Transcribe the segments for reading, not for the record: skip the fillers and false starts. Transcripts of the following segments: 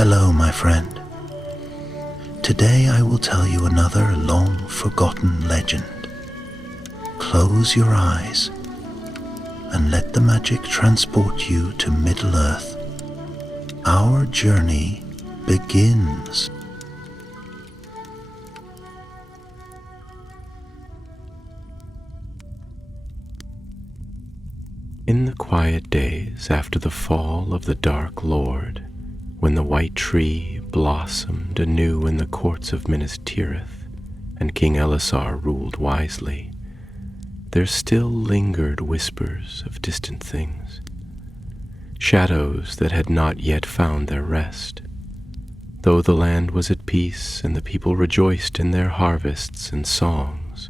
Hello, my friend. Today I will tell you another long-forgotten legend. Close your eyes and let the magic transport you to Middle-earth. Our journey begins. In the quiet days after the fall of the Dark Lord, when the white tree blossomed anew in the courts of Minas Tirith, and King Elisar ruled wisely, there still lingered whispers of distant things, shadows that had not yet found their rest. Though the land was at peace and the people rejoiced in their harvests and songs,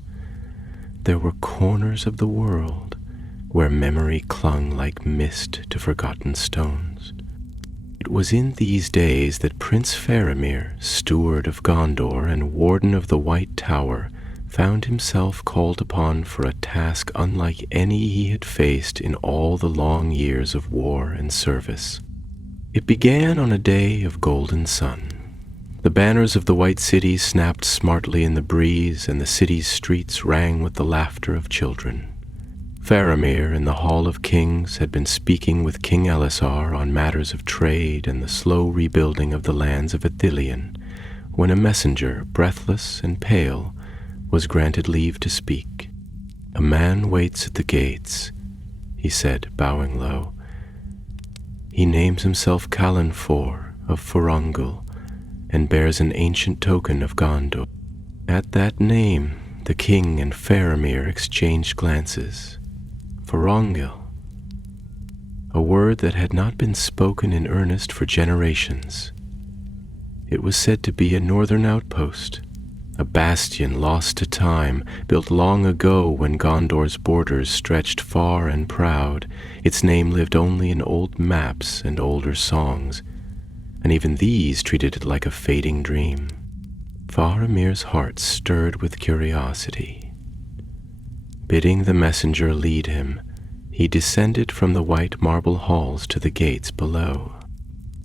there were corners of the world where memory clung like mist to forgotten stones. It was in these days that Prince Faramir, steward of Gondor and warden of the White Tower, found himself called upon for a task unlike any he had faced in all the long years of war and service. It began on a day of golden sun. The banners of the White City snapped smartly in the breeze, and the city's streets rang with the laughter of children. Faramir in the Hall of Kings had been speaking with King Elisar on matters of trade and the slow rebuilding of the lands of Ithilien, when a messenger, breathless and pale, was granted leave to speak. "A man waits at the gates," he said, bowing low. "He names himself Calanfor of Forongil, and bears an ancient token of Gondor." At that name, the king and Faramir exchanged glances. Forongil, a word that had not been spoken in earnest for generations. It was said to be a northern outpost, a bastion lost to time, built long ago when Gondor's borders stretched far and proud. Its name lived only in old maps and older songs, and even these treated it like a fading dream. Faramir's heart stirred with curiosity. Bidding the messenger lead him, he descended from the white marble halls to the gates below.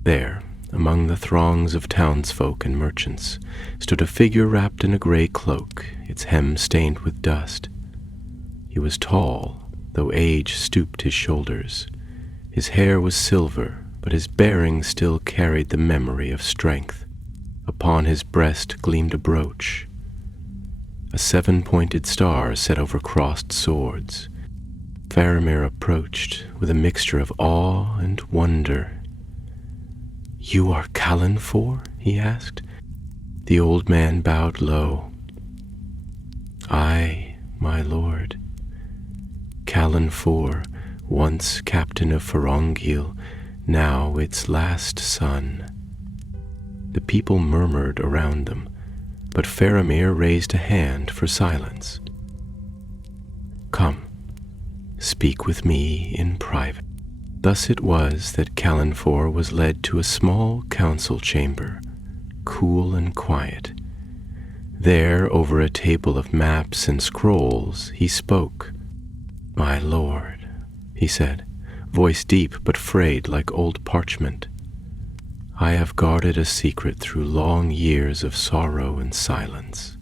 There, among the throngs of townsfolk and merchants, stood a figure wrapped in a gray cloak, its hem stained with dust. He was tall, though age stooped his shoulders. His hair was silver, but his bearing still carried the memory of strength. Upon his breast gleamed a brooch, a 7-pointed star set over crossed swords. Faramir approached with a mixture of awe and wonder. "You are Calanfor?" he asked. The old man bowed low. "Aye, my lord. Calanfor, once captain of Forongil, now its last son." The people murmured around them, but Faramir raised a hand for silence. "Come, speak with me in private." Thus it was that Calanfor was led to a small council chamber, cool and quiet. There, over a table of maps and scrolls, he spoke. "My lord," he said, voice deep but frayed like old parchment, "I have guarded a secret through long years of sorrow and silence.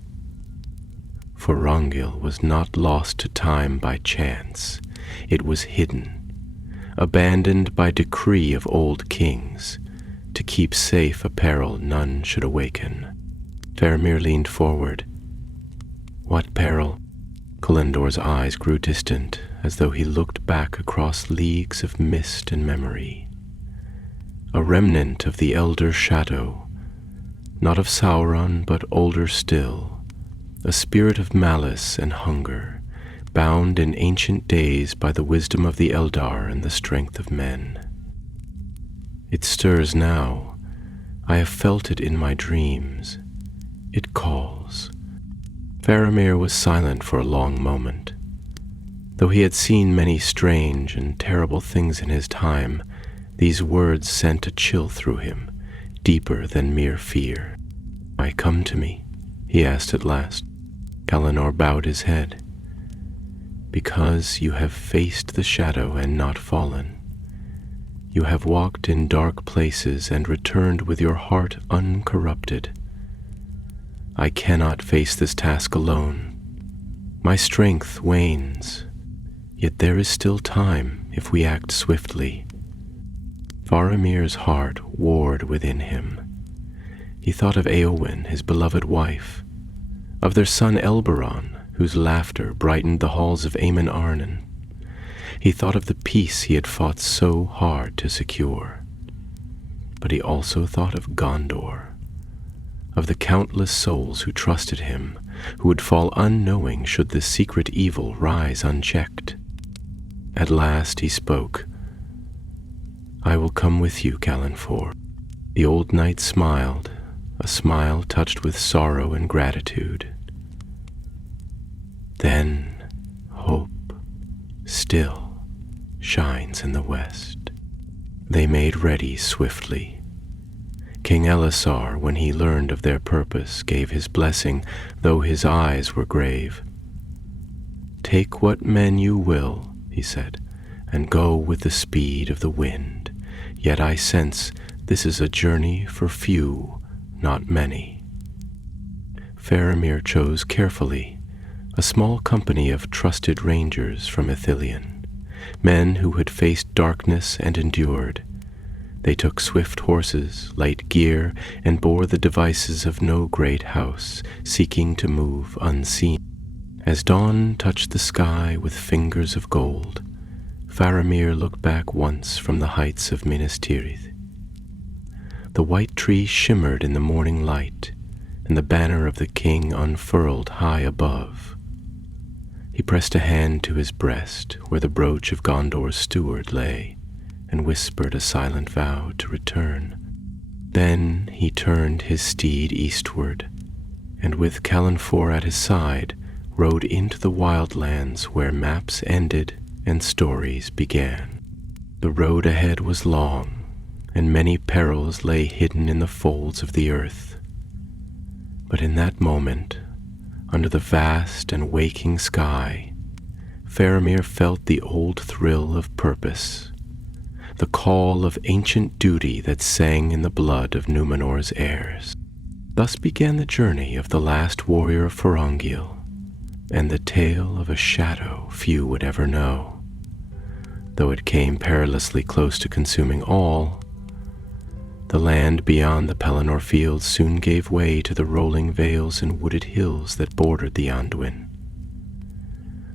Forongil was not lost to time by chance. It was hidden, abandoned by decree of old kings, to keep safe a peril none should awaken." Faramir leaned forward. "What peril?" Kalendor's eyes grew distant, as though he looked back across leagues of mist and memory. "A remnant of the elder shadow, not of Sauron, but older still, a spirit of malice and hunger, bound in ancient days by the wisdom of the Eldar and the strength of men. It stirs now. I have felt it in my dreams. It calls." Faramir was silent for a long moment. Though he had seen many strange and terrible things in his time, these words sent a chill through him, deeper than mere fear. "Why come to me?" he asked at last. Calanor bowed his head. "Because you have faced the shadow and not fallen. You have walked in dark places and returned with your heart uncorrupted. I cannot face this task alone. My strength wanes, yet there is still time if we act swiftly. Faramir's heart warred within him. He thought of Éowyn, his beloved wife, of their son Elberon, whose laughter brightened the halls of Aemon Arnon. He thought of the peace he had fought so hard to secure. But he also thought of Gondor, of the countless souls who trusted him, who would fall unknowing should the secret evil rise unchecked. At last he spoke. I will come with you, Calanfor. The old knight smiled, a smile touched with sorrow and gratitude. Then hope still shines in the west. They made ready swiftly. King Elessar, when he learned of their purpose, gave his blessing, though his eyes were grave. Take what men you will, he said, and go with the speed of the wind. Yet I sense this is a journey for few, not many. Faramir chose carefully a small company of trusted rangers from Ithilien, men who had faced darkness and endured. They took swift horses, light gear, and bore the devices of no great house, seeking to move unseen. As dawn touched the sky with fingers of gold, Faramir looked back once from the heights of Minas Tirith. The white tree shimmered in the morning light, and the banner of the king unfurled high above. He pressed a hand to his breast where the brooch of Gondor's steward lay, and whispered a silent vow to return. Then he turned his steed eastward, and with Calanfor at his side, rode into the wildlands where maps ended and stories began. The road ahead was long, and many perils lay hidden in the folds of the earth. But in that moment, under the vast and waking sky, Faramir felt the old thrill of purpose, the call of ancient duty that sang in the blood of Númenor's heirs. Thus began the journey of the last warrior of Forongil, and the tale of a shadow few would ever know. Though it came perilously close to consuming all, the land beyond the Pelennor fields soon gave way to the rolling vales and wooded hills that bordered the Anduin.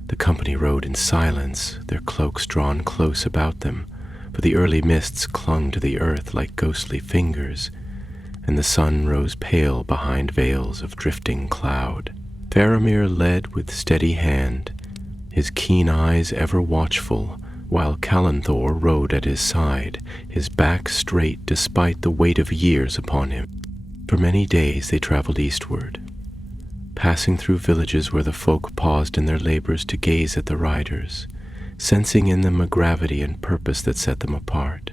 The company rode in silence, their cloaks drawn close about them, for the early mists clung to the earth like ghostly fingers, and the sun rose pale behind veils of drifting cloud. Faramir led with steady hand, his keen eyes ever watchful, while Calanthor rode at his side, his back straight despite the weight of years upon him. For many days they traveled eastward, passing through villages where the folk paused in their labors to gaze at the riders, sensing in them a gravity and purpose that set them apart.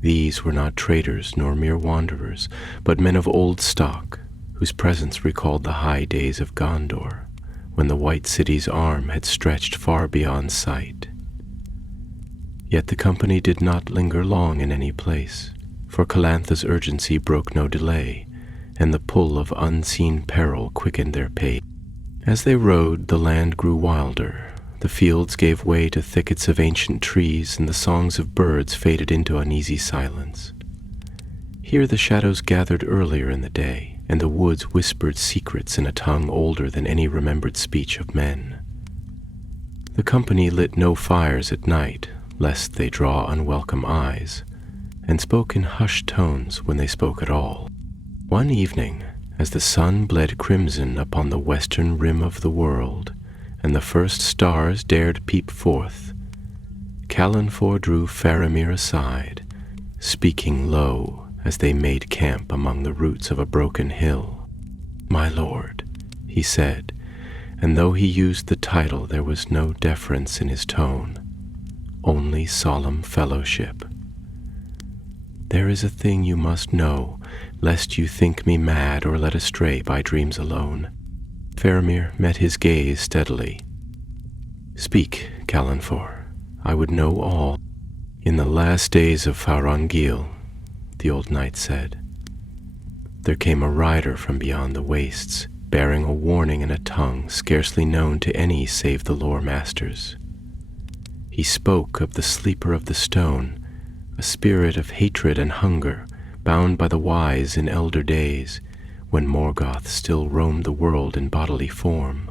These were not traders nor mere wanderers, but men of old stock, whose presence recalled the high days of Gondor, when the White City's arm had stretched far beyond sight. Yet the company did not linger long in any place, for Calantha's urgency broke no delay, and the pull of unseen peril quickened their pace. As they rode, the land grew wilder. The fields gave way to thickets of ancient trees, and the songs of birds faded into uneasy silence. Here the shadows gathered earlier in the day, and the woods whispered secrets in a tongue older than any remembered speech of men. The company lit no fires at night, lest they draw unwelcome eyes, and spoke in hushed tones when they spoke at all. One evening, as the sun bled crimson upon the western rim of the world, and the first stars dared peep forth, Calanfor drew Faramir aside, speaking low as they made camp among the roots of a broken hill. "My lord," he said, and though he used the title, there was no deference in his tone, only solemn fellowship. "There is a thing you must know, lest you think me mad or led astray by dreams alone." Faramir met his gaze steadily. "Speak, Calanfor, I would know all." In the last days of Forongil, the old knight said, there came a rider from beyond the wastes, bearing a warning in a tongue scarcely known to any save the lore masters. He spoke of the Sleeper of the Stone, a spirit of hatred and hunger, bound by the wise in elder days, when Morgoth still roamed the world in bodily form.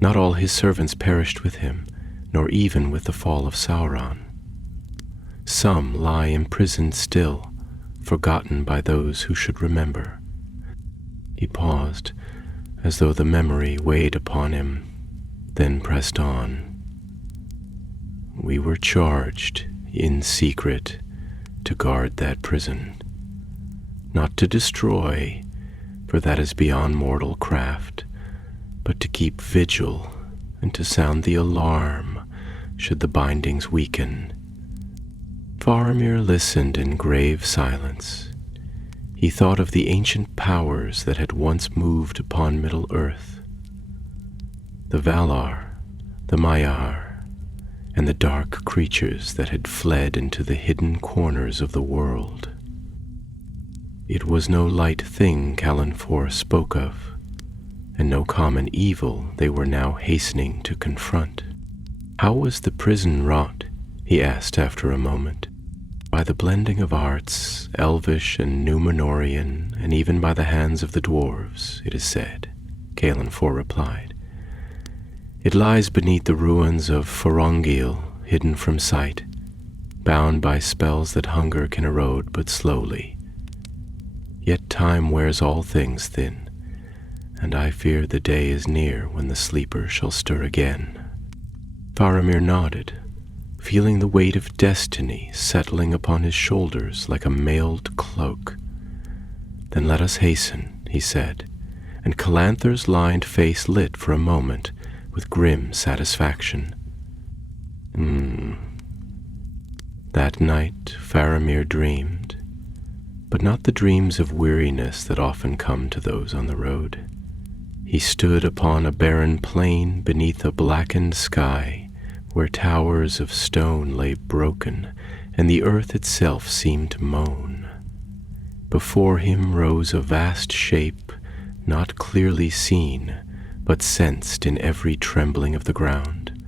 Not all his servants perished with him, nor even with the fall of Sauron. Some lie imprisoned still, forgotten by those who should remember. He paused, as though the memory weighed upon him, then pressed on. We were charged, in secret, to guard that prison, not to destroy, for that is beyond mortal craft, but to keep vigil and to sound the alarm should the bindings weaken. Faramir listened in grave silence. He thought of the ancient powers that had once moved upon Middle-earth. The Valar, the Maiar, and the dark creatures that had fled into the hidden corners of the world. It was no light thing Calanfor spoke of, and no common evil they were now hastening to confront. How was the prison wrought? He asked after a moment. By the blending of arts, Elvish and Númenorian, and even by the hands of the dwarves, it is said, Calanfor replied. It lies beneath the ruins of Forongil, hidden from sight, bound by spells that hunger can erode but slowly. Yet time wears all things thin, and I fear the day is near when the sleeper shall stir again. Faramir nodded, feeling the weight of destiny settling upon his shoulders like a mailed cloak. Then let us hasten, he said, and Calanthar's lined face lit for a moment with grim satisfaction. That night Faramir dreamed, but not the dreams of weariness that often come to those on the road. He stood upon a barren plain beneath a blackened sky, where towers of stone lay broken, and the earth itself seemed to moan. Before him rose a vast shape, not clearly seen, but sensed in every trembling of the ground.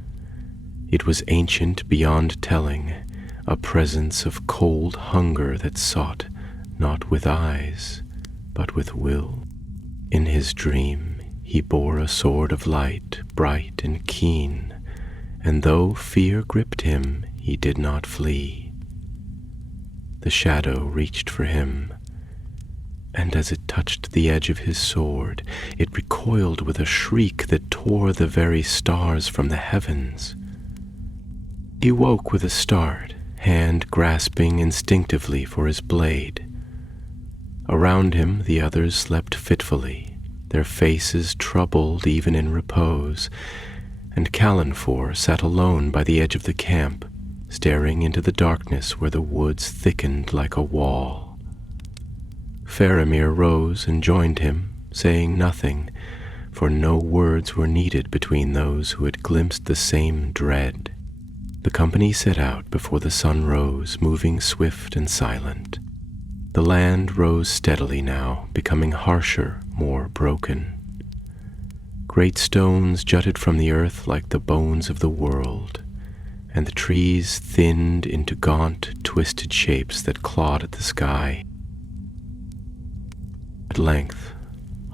It was ancient beyond telling, a presence of cold hunger that sought, not with eyes, but with will. In his dream he bore a sword of light, bright and keen, and though fear gripped him, he did not flee. The shadow reached for him, and as it touched the edge of his sword, it recoiled with a shriek that tore the very stars from the heavens. He woke with a start, hand grasping instinctively for his blade. Around him the others slept fitfully, their faces troubled even in repose, and Calanfor sat alone by the edge of the camp, staring into the darkness where the woods thickened like a wall. Faramir rose and joined him, saying nothing, for no words were needed between those who had glimpsed the same dread. The company set out before the sun rose, moving swift and silent. The land rose steadily now, becoming harsher, more broken. Great stones jutted from the earth like the bones of the world, and the trees thinned into gaunt, twisted shapes that clawed at the sky. At length,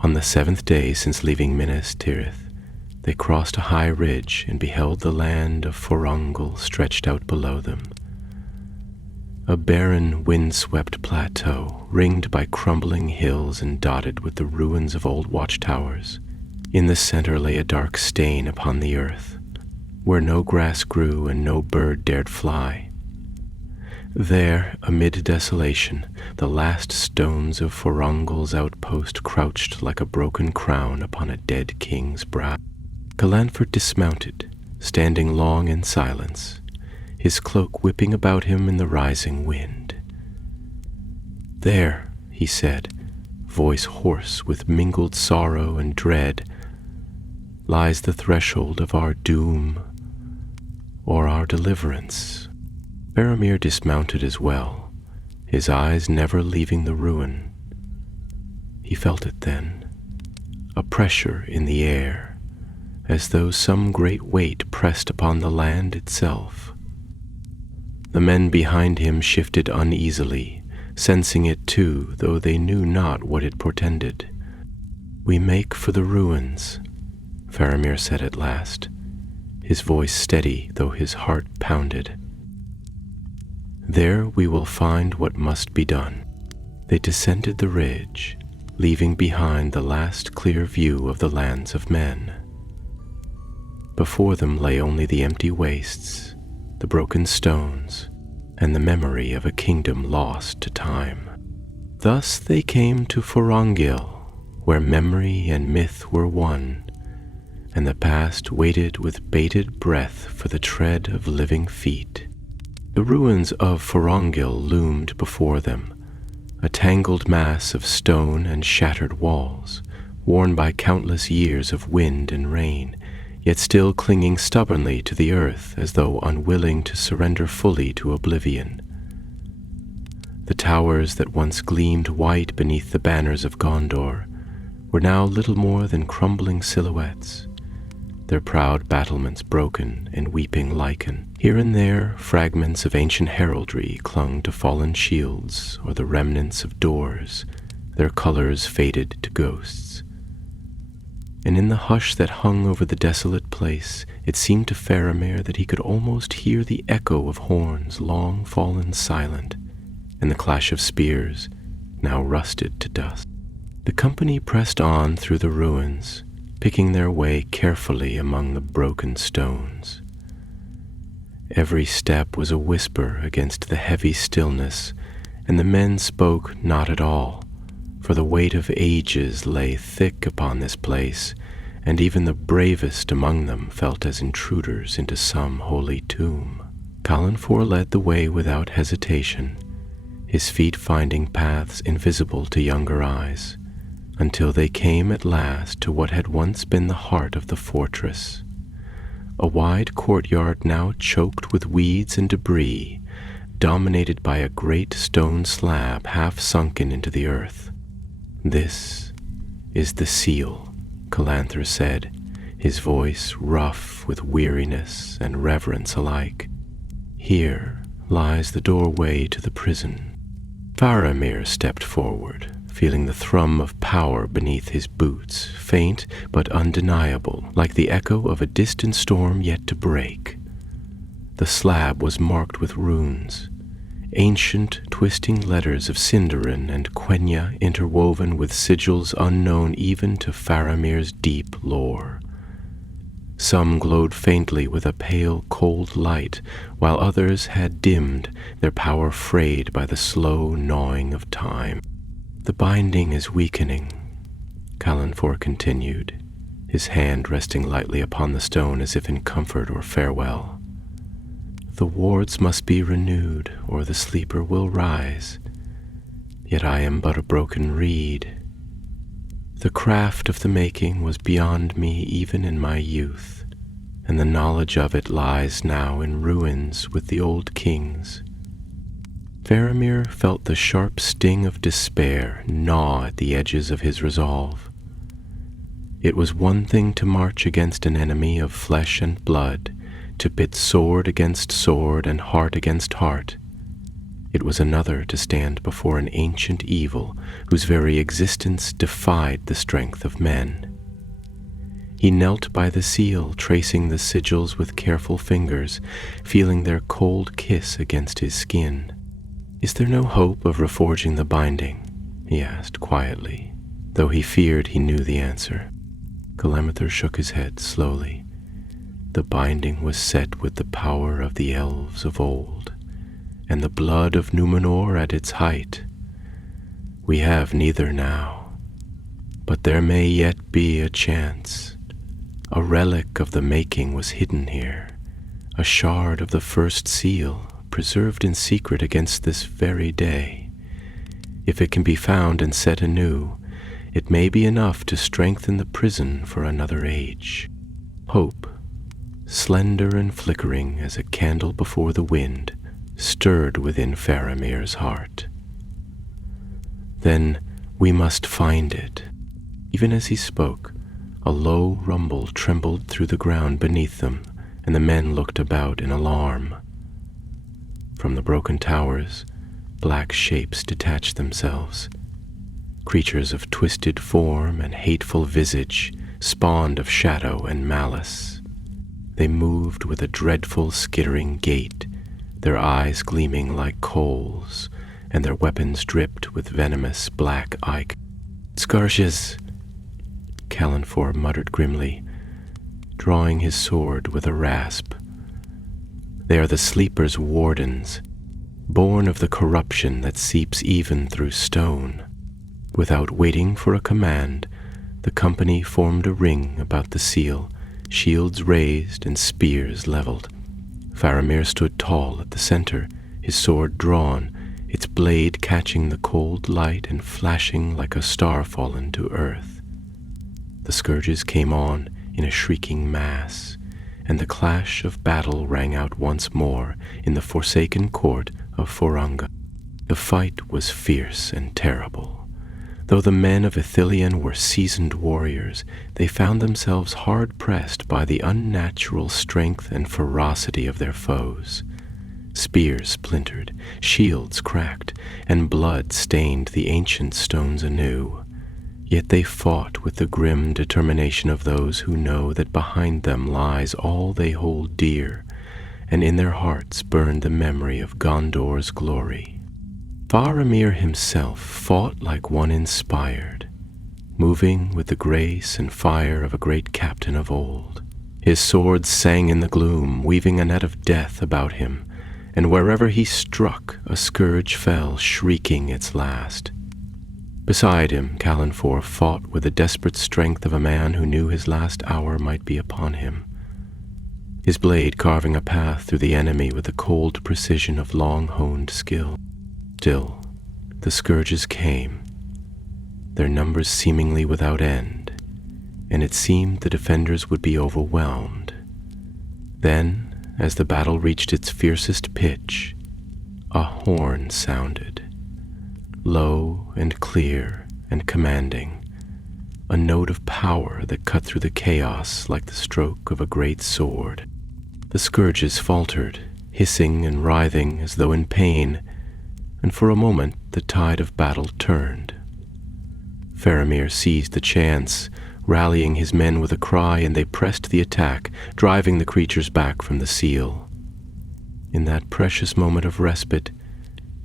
on the 7th day since leaving Minas Tirith, they crossed a high ridge and beheld the land of Forongil stretched out below them. A barren, wind-swept plateau, ringed by crumbling hills and dotted with the ruins of old watchtowers. In the center lay a dark stain upon the earth, where no grass grew and no bird dared fly. There, amid desolation, the last stones of Forongil's outpost crouched like a broken crown upon a dead king's brow. Calanfor dismounted, standing long in silence, his cloak whipping about him in the rising wind. "There," he said, voice hoarse with mingled sorrow and dread, "lies the threshold of our doom or our deliverance." Faramir dismounted as well, his eyes never leaving the ruin. He felt it then, a pressure in the air, as though some great weight pressed upon the land itself. The men behind him shifted uneasily, sensing it too, though they knew not what it portended. "We make for the ruins," Faramir said at last, his voice steady though his heart pounded. "There we will find what must be done." They descended the ridge, leaving behind the last clear view of the lands of men. Before them lay only the empty wastes, the broken stones, and the memory of a kingdom lost to time. Thus they came to Forongil, where memory and myth were one, and the past waited with bated breath for the tread of living feet. The ruins of Forongil loomed before them, a tangled mass of stone and shattered walls, worn by countless years of wind and rain, yet still clinging stubbornly to the earth as though unwilling to surrender fully to oblivion. The towers that once gleamed white beneath the banners of Gondor were now little more than crumbling silhouettes, their proud battlements broken in weeping lichen. Here and there, fragments of ancient heraldry clung to fallen shields or the remnants of doors, their colors faded to ghosts. And in the hush that hung over the desolate place, it seemed to Faramir that he could almost hear the echo of horns long fallen silent, and the clash of spears, now rusted to dust. The company pressed on through the ruins, picking their way carefully among the broken stones. Every step was a whisper against the heavy stillness, and the men spoke not at all, for the weight of ages lay thick upon this place, and even the bravest among them felt as intruders into some holy tomb. Calanfor led the way without hesitation, his feet finding paths invisible to younger eyes, until they came at last to what had once been the heart of the fortress, a wide courtyard now choked with weeds and debris, dominated by a great stone slab half sunken into the earth. "This is the seal," Calanthor said, his voice rough with weariness and reverence alike. "Here lies the doorway to the prison." Faramir stepped forward, feeling the thrum of power beneath his boots, faint but undeniable, like the echo of a distant storm yet to break. The slab was marked with runes, ancient twisting letters of Sindarin and Quenya interwoven with sigils unknown even to Faramir's deep lore. Some glowed faintly with a pale, cold light, while others had dimmed, their power frayed by the slow gnawing of time. "The binding is weakening," Calanfor continued, his hand resting lightly upon the stone as if in comfort or farewell. "The wards must be renewed, or the sleeper will rise. Yet I am but a broken reed. The craft of the making was beyond me even in my youth, and the knowledge of it lies now in ruins with the old kings." Faramir felt the sharp sting of despair gnaw at the edges of his resolve. It was one thing to march against an enemy of flesh and blood, to pit sword against sword and heart against heart. It was another to stand before an ancient evil whose very existence defied the strength of men. He knelt by the seal, tracing the sigils with careful fingers, feeling their cold kiss against his skin. "Is there no hope of reforging the binding?" he asked quietly, though he feared he knew the answer. Calanthor shook his head slowly. The binding was set with the power of the elves of old, and the blood of Numenor at its height. We have neither now, but there may yet be a chance. A relic of the making was hidden here, a shard of the first seal, preserved in secret against this very day. If it can be found and set anew, it may be enough to strengthen the prison for another age. Hope, slender and flickering as a candle before the wind, stirred within Faramir's heart. "Then we must find it." Even as he spoke, a low rumble trembled through the ground beneath them, and the men looked about in alarm. From the broken towers, black shapes detached themselves. Creatures of twisted form and hateful visage, spawned of shadow and malice. They moved with a dreadful skittering gait, their eyes gleaming like coals, and their weapons dripped with venomous black ike. "Scourges," Calenfor muttered grimly, drawing his sword with a rasp. "They are the Sleeper's wardens, born of the corruption that seeps even through stone." Without waiting for a command, the company formed a ring about the seal, shields raised and spears leveled. Faramir stood tall at the center, his sword drawn, its blade catching the cold light and flashing like a star fallen to earth. The scourges came on in a shrieking mass, and the clash of battle rang out once more in the forsaken court of Forongil. The fight was fierce and terrible. Though the men of Ithilien were seasoned warriors, they found themselves hard-pressed by the unnatural strength and ferocity of their foes. Spears splintered, shields cracked, and blood stained the ancient stones anew. Yet they fought with the grim determination of those who know that behind them lies all they hold dear, and in their hearts burned the memory of Gondor's glory. Faramir himself fought like one inspired, moving with the grace and fire of a great captain of old. His sword sang in the gloom, weaving a net of death about him, and wherever he struck, a scourge fell, shrieking its last. Beside him, Calenfor fought with the desperate strength of a man who knew his last hour might be upon him, his blade carving a path through the enemy with the cold precision of long-honed skill. Still, the scourges came, their numbers seemingly without end, and it seemed the defenders would be overwhelmed. Then, as the battle reached its fiercest pitch, a horn sounded, low and clear and commanding, a note of power that cut through the chaos like the stroke of a great sword. The scourges faltered, hissing and writhing as though in pain, and for a moment the tide of battle turned. Faramir seized the chance, rallying his men with a cry, and they pressed the attack, driving the creatures back from the seal. In that precious moment of respite,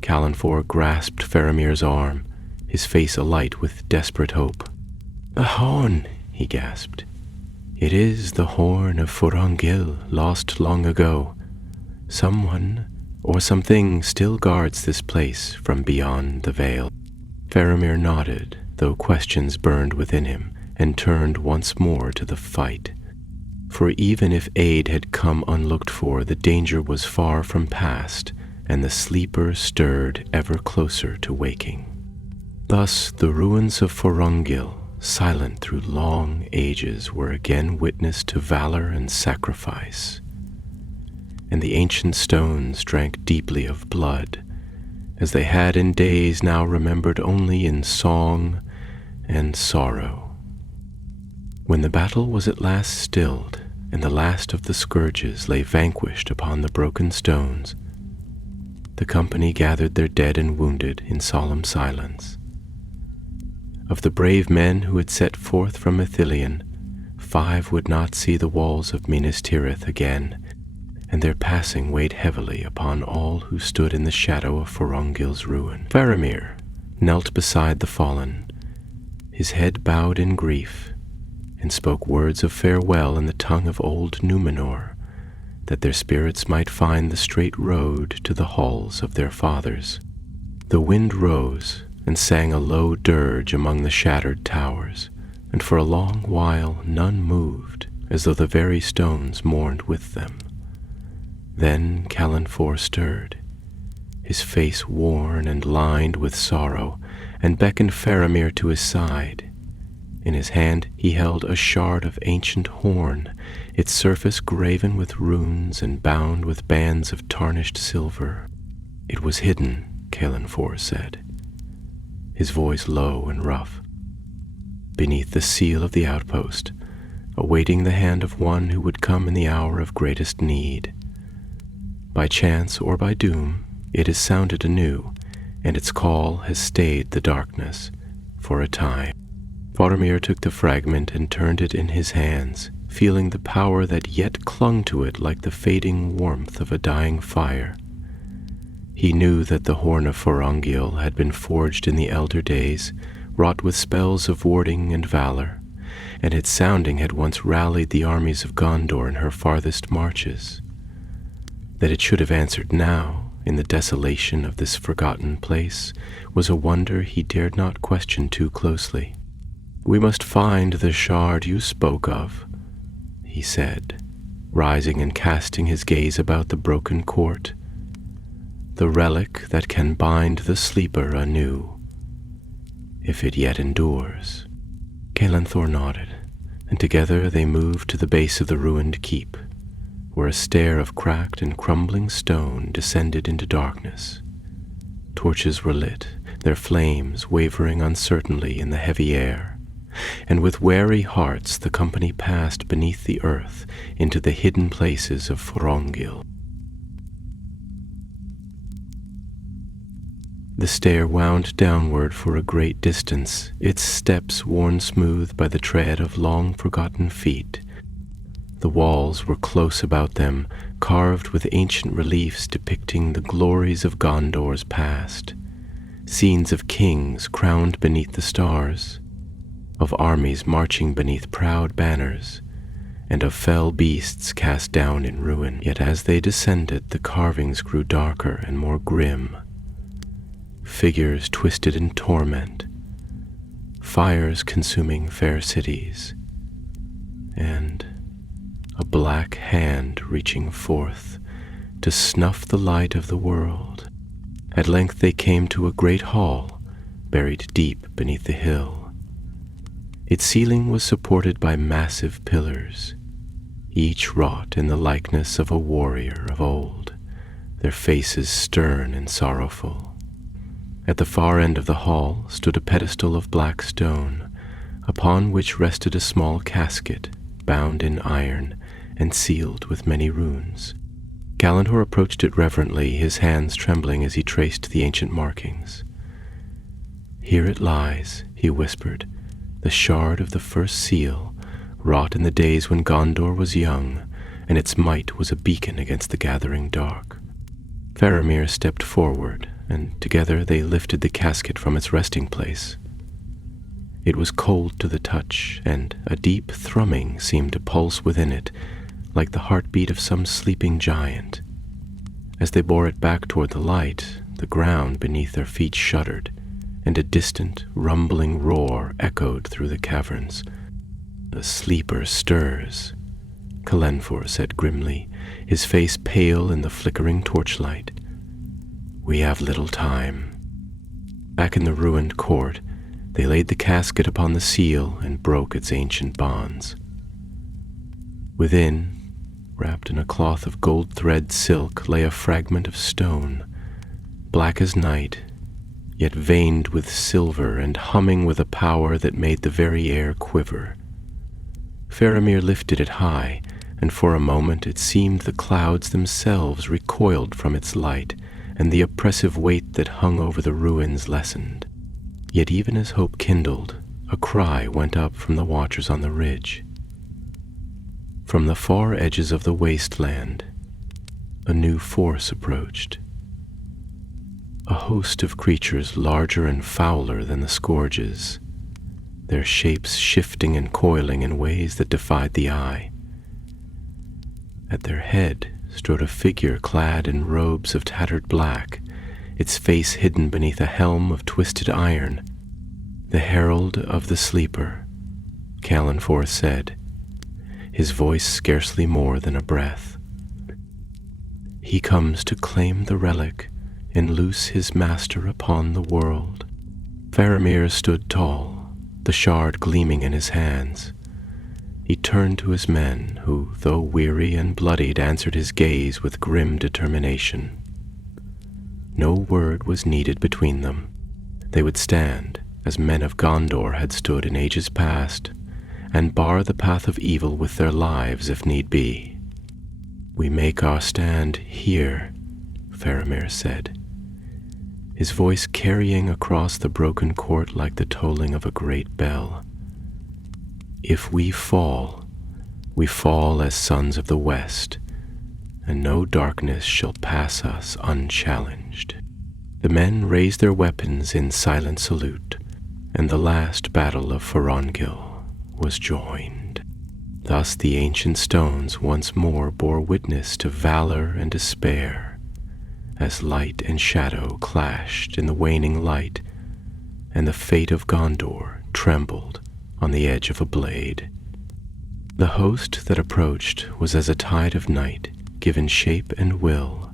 Calenfor grasped Faramir's arm, his face alight with desperate hope. "A horn," he gasped. "It is the horn of Forongil, lost long ago. Someone or something still guards this place from beyond the veil." Faramir nodded, though questions burned within him, and turned once more to the fight. For even if aid had come unlooked for, the danger was far from past, and the sleeper stirred ever closer to waking. Thus the ruins of Forongil, silent through long ages, were again witness to valor and sacrifice. And the ancient stones drank deeply of blood, as they had in days now remembered only in song and sorrow. When the battle was at last stilled, and the last of the scourges lay vanquished upon the broken stones, the company gathered their dead and wounded in solemn silence. Of the brave men who had set forth from Ithilien, 5 would not see the walls of Minas Tirith again, and their passing weighed heavily upon all who stood in the shadow of Forongil's ruin. Faramir knelt beside the fallen, his head bowed in grief, and spoke words of farewell in the tongue of old Numenor, that their spirits might find the straight road to the halls of their fathers. The wind rose and sang a low dirge among the shattered towers, and for a long while none moved, as though the very stones mourned with them. Then Calenfor stirred, his face worn and lined with sorrow, and beckoned Faramir to his side. In his hand he held a shard of ancient horn, its surface graven with runes and bound with bands of tarnished silver. "It was hidden," Caelenfor said, his voice low and rough, "beneath the seal of the outpost, awaiting the hand of one who would come in the hour of greatest need. By chance or by doom, it is sounded anew, and its call has stayed the darkness for a time." Faramir took the fragment and turned it in his hands, feeling the power that yet clung to it like the fading warmth of a dying fire. He knew that the horn of Forongil had been forged in the elder days, wrought with spells of warding and valor, and its sounding had once rallied the armies of Gondor in her farthest marches. That it should have answered now, in the desolation of this forgotten place, was a wonder he dared not question too closely. "We must find the shard you spoke of," he said, rising and casting his gaze about the broken court. "The relic that can bind the sleeper anew, if it yet endures." Caelenfor nodded, and together they moved to the base of the ruined keep, where a stair of cracked and crumbling stone descended into darkness. Torches were lit, their flames wavering uncertainly in the heavy air, and with wary hearts the company passed beneath the earth into the hidden places of Forongil. The stair wound downward for a great distance, its steps worn smooth by the tread of long-forgotten feet. The walls were close about them, carved with ancient reliefs depicting the glories of Gondor's past, scenes of kings crowned beneath the stars, of armies marching beneath proud banners, and of fell beasts cast down in ruin. Yet as they descended, the carvings grew darker and more grim. Figures twisted in torment, fires consuming fair cities, and a black hand reaching forth to snuff the light of the world. At length they came to a great hall, buried deep beneath the hill. Its ceiling was supported by massive pillars, each wrought in the likeness of a warrior of old, their faces stern and sorrowful. At the far end of the hall stood a pedestal of black stone, upon which rested a small casket bound in iron and sealed with many runes. Caelenfor approached it reverently, his hands trembling as he traced the ancient markings. "Here it lies," he whispered, "the shard of the first seal, wrought in the days when Gondor was young, and its might was a beacon against the gathering dark." Faramir stepped forward, and together they lifted the casket from its resting place. It was cold to the touch, and a deep thrumming seemed to pulse within it, like the heartbeat of some sleeping giant. As they bore it back toward the light, the ground beneath their feet shuddered, and a distant, rumbling roar echoed through the caverns. "The sleeper stirs," Caelenfor said grimly, his face pale in the flickering torchlight. "We have little time." Back in the ruined court, they laid the casket upon the seal and broke its ancient bonds. Within, wrapped in a cloth of gold-thread silk, lay a fragment of stone, black as night, yet veined with silver and humming with a power that made the very air quiver. Faramir lifted it high, and for a moment it seemed the clouds themselves recoiled from its light, and the oppressive weight that hung over the ruins lessened. Yet even as hope kindled, a cry went up from the watchers on the ridge. From the far edges of the wasteland, a new force approached. A host of creatures larger and fouler than the scourges, their shapes shifting and coiling in ways that defied the eye. At their head strode a figure clad in robes of tattered black, its face hidden beneath a helm of twisted iron. "The herald of the sleeper," Caelenfor said, his voice scarcely more than a breath. "He comes to claim the relic and loose his master upon the world." Faramir stood tall, the shard gleaming in his hands. He turned to his men, who, though weary and bloodied, answered his gaze with grim determination. No word was needed between them. They would stand, as men of Gondor had stood in ages past, and bar the path of evil with their lives if need be. "We make our stand here," Faramir said, his voice carrying across the broken court like the tolling of a great bell. "If we fall as sons of the West, and no darkness shall pass us unchallenged." The men raised their weapons in silent salute, and the last battle of Forongil was joined. Thus the ancient stones once more bore witness to valor and despair, as light and shadow clashed in the waning light, and the fate of Gondor trembled on the edge of a blade. The host that approached was as a tide of night, given shape and will,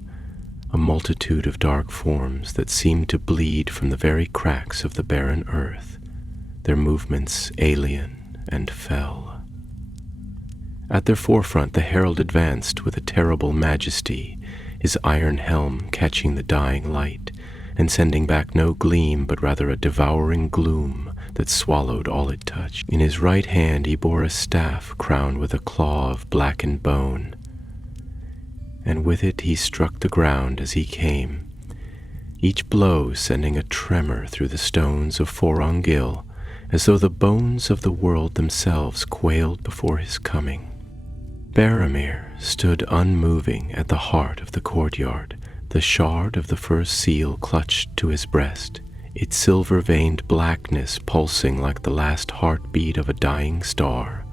a multitude of dark forms that seemed to bleed from the very cracks of the barren earth, their movements alien and fell. At their forefront the herald advanced with a terrible majesty, his iron helm catching the dying light, and sending back no gleam but rather a devouring gloom that swallowed all it touched. In his right hand he bore a staff crowned with a claw of blackened bone, and with it he struck the ground as he came, each blow sending a tremor through the stones of Forongil, as though the bones of the world themselves quailed before his coming. Faramir stood unmoving at the heart of the courtyard, the shard of the first seal clutched to his breast, its silver-veined blackness pulsing like the last heartbeat of a dying star.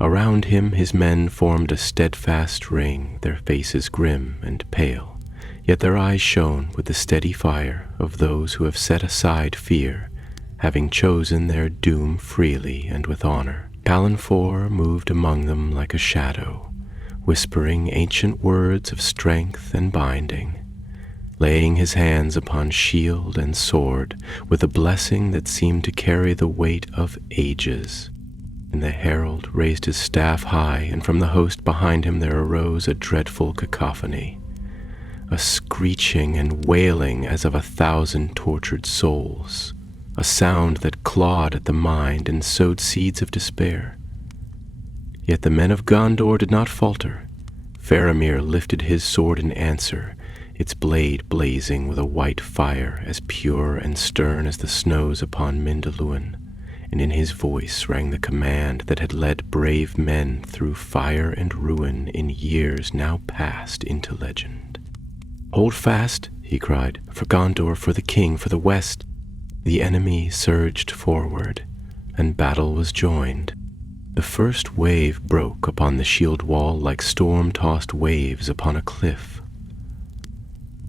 Around him his men formed a steadfast ring, their faces grim and pale, yet their eyes shone with the steady fire of those who have set aside fear, having chosen their doom freely and with honor. Calanfor moved among them like a shadow, whispering ancient words of strength and binding, laying his hands upon shield and sword with a blessing that seemed to carry the weight of ages. And the herald raised his staff high, and from the host behind him there arose a dreadful cacophony, a screeching and wailing as of 1,000 tortured souls, a sound that clawed at the mind and sowed seeds of despair. Yet the men of Gondor did not falter. Faramir lifted his sword in answer, its blade blazing with a white fire as pure and stern as the snows upon Mindalluin, and in his voice rang the command that had led brave men through fire and ruin in years now passed into legend. "Hold fast," he cried, "for Gondor, for the king, for the West." The enemy surged forward, and battle was joined. The first wave broke upon the shield wall like storm-tossed waves upon a cliff.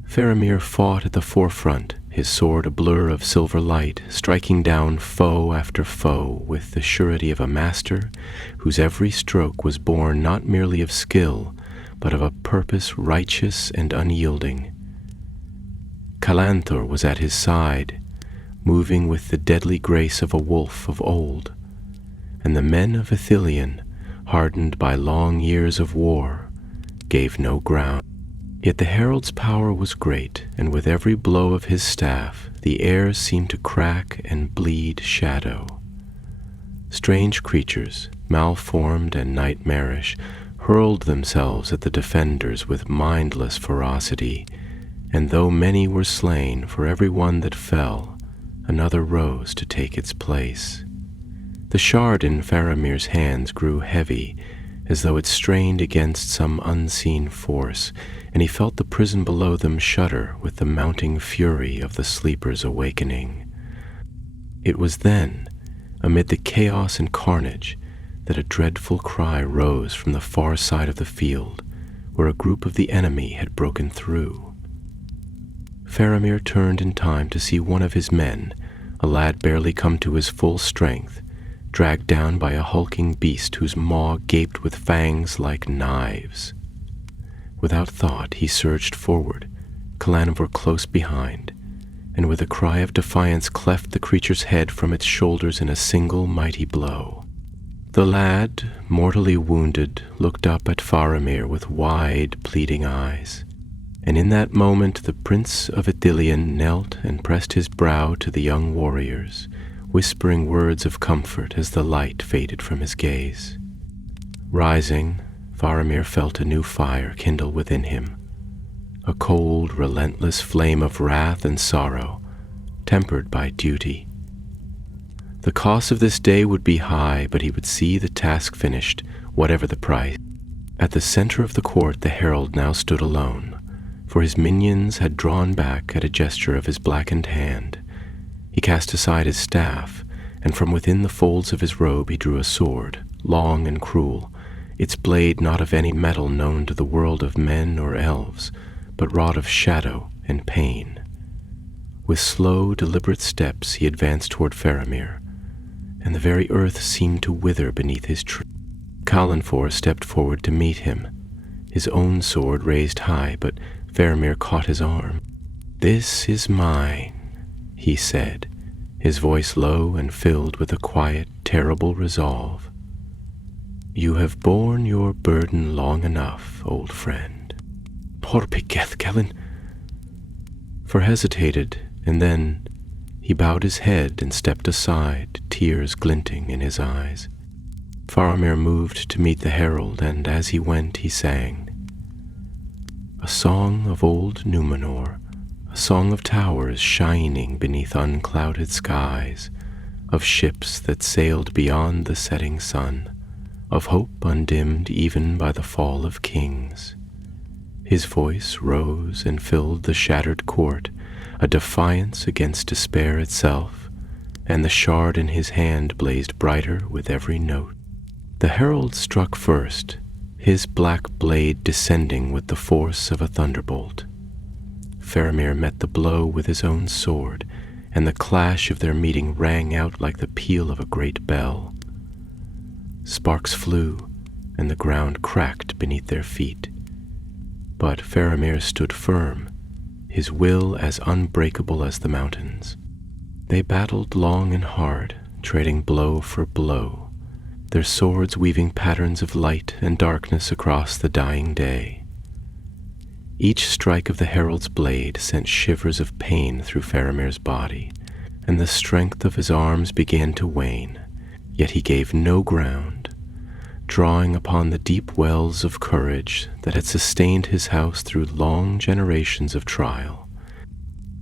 Faramir fought at the forefront, his sword a blur of silver light, striking down foe after foe with the surety of a master whose every stroke was born not merely of skill, but of a purpose righteous and unyielding. Calanthor was at his side, moving with the deadly grace of a wolf of old, and the men of Ithilien, hardened by long years of war, gave no ground. Yet the herald's power was great, and with every blow of his staff the air seemed to crack and bleed shadow. Strange creatures, malformed and nightmarish, hurled themselves at the defenders with mindless ferocity, and though many were slain, for every one that fell, another rose to take its place. The shard in Faramir's hands grew heavy, as though it strained against some unseen force, and he felt the prison below them shudder with the mounting fury of the sleeper's awakening. It was then, amid the chaos and carnage, that a dreadful cry rose from the far side of the field, where a group of the enemy had broken through. Faramir turned in time to see one of his men, a lad barely come to his full strength, dragged down by a hulking beast whose maw gaped with fangs like knives. Without thought he surged forward, Calanthor close behind, and with a cry of defiance cleft the creature's head from its shoulders in a single mighty blow. The lad, mortally wounded, looked up at Faramir with wide, pleading eyes. And in that moment the Prince of Ithilien knelt and pressed his brow to the young warriors, whispering words of comfort as the light faded from his gaze. Rising, Faramir felt a new fire kindle within him, a cold, relentless flame of wrath and sorrow, tempered by duty. The cost of this day would be high, but he would see the task finished, whatever the price. At the center of the court the herald now stood alone, for his minions had drawn back at a gesture of his blackened hand. He cast aside his staff, and from within the folds of his robe he drew a sword, long and cruel, its blade not of any metal known to the world of men or elves, but wrought of shadow and pain. With slow, deliberate steps he advanced toward Faramir, and the very earth seemed to wither beneath his tree. Calanfor stepped forward to meet him, his own sword raised high, but Faramir caught his arm. "This is mine," he said, his voice low and filled with a quiet, terrible resolve. "You have borne your burden long enough, old friend." "Porpigeth, Kellen." For hesitated, and then he bowed his head and stepped aside, tears glinting in his eyes. Faramir moved to meet the herald, and as he went he sang, "A song of old Numenor, a song of towers shining beneath unclouded skies, of ships that sailed beyond the setting sun, of hope undimmed even by the fall of kings." His voice rose and filled the shattered court, a defiance against despair itself, and the shard in his hand blazed brighter with every note. The herald struck first, his black blade descending with the force of a thunderbolt. Faramir met the blow with his own sword, and the clash of their meeting rang out like the peal of a great bell. Sparks flew, and the ground cracked beneath their feet. But Faramir stood firm, his will as unbreakable as the mountains. They battled long and hard, trading blow for blow, their swords weaving patterns of light and darkness across the dying day. Each strike of the herald's blade sent shivers of pain through Faramir's body, and the strength of his arms began to wane, yet he gave no ground, drawing upon the deep wells of courage that had sustained his house through long generations of trial.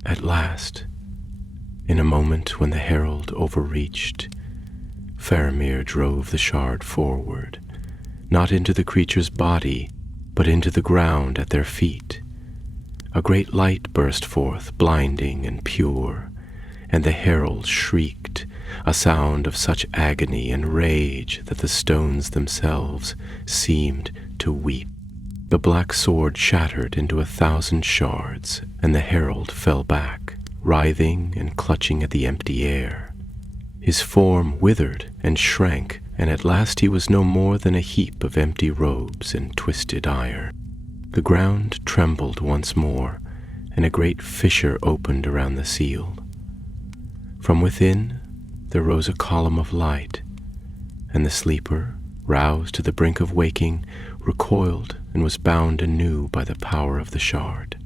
At last, in a moment when the herald overreached, Faramir drove the shard forward, not into the creature's body, but into the ground at their feet. A great light burst forth, blinding and pure, and the herald shrieked, a sound of such agony and rage that the stones themselves seemed to weep. The black sword shattered into 1,000 shards, and the herald fell back, writhing and clutching at the empty air. His form withered and shrank, and at last he was no more than a heap of empty robes and twisted ire. The ground trembled once more, and a great fissure opened around the seal. From within there rose a column of light, and the sleeper, roused to the brink of waking, recoiled and was bound anew by the power of the shard.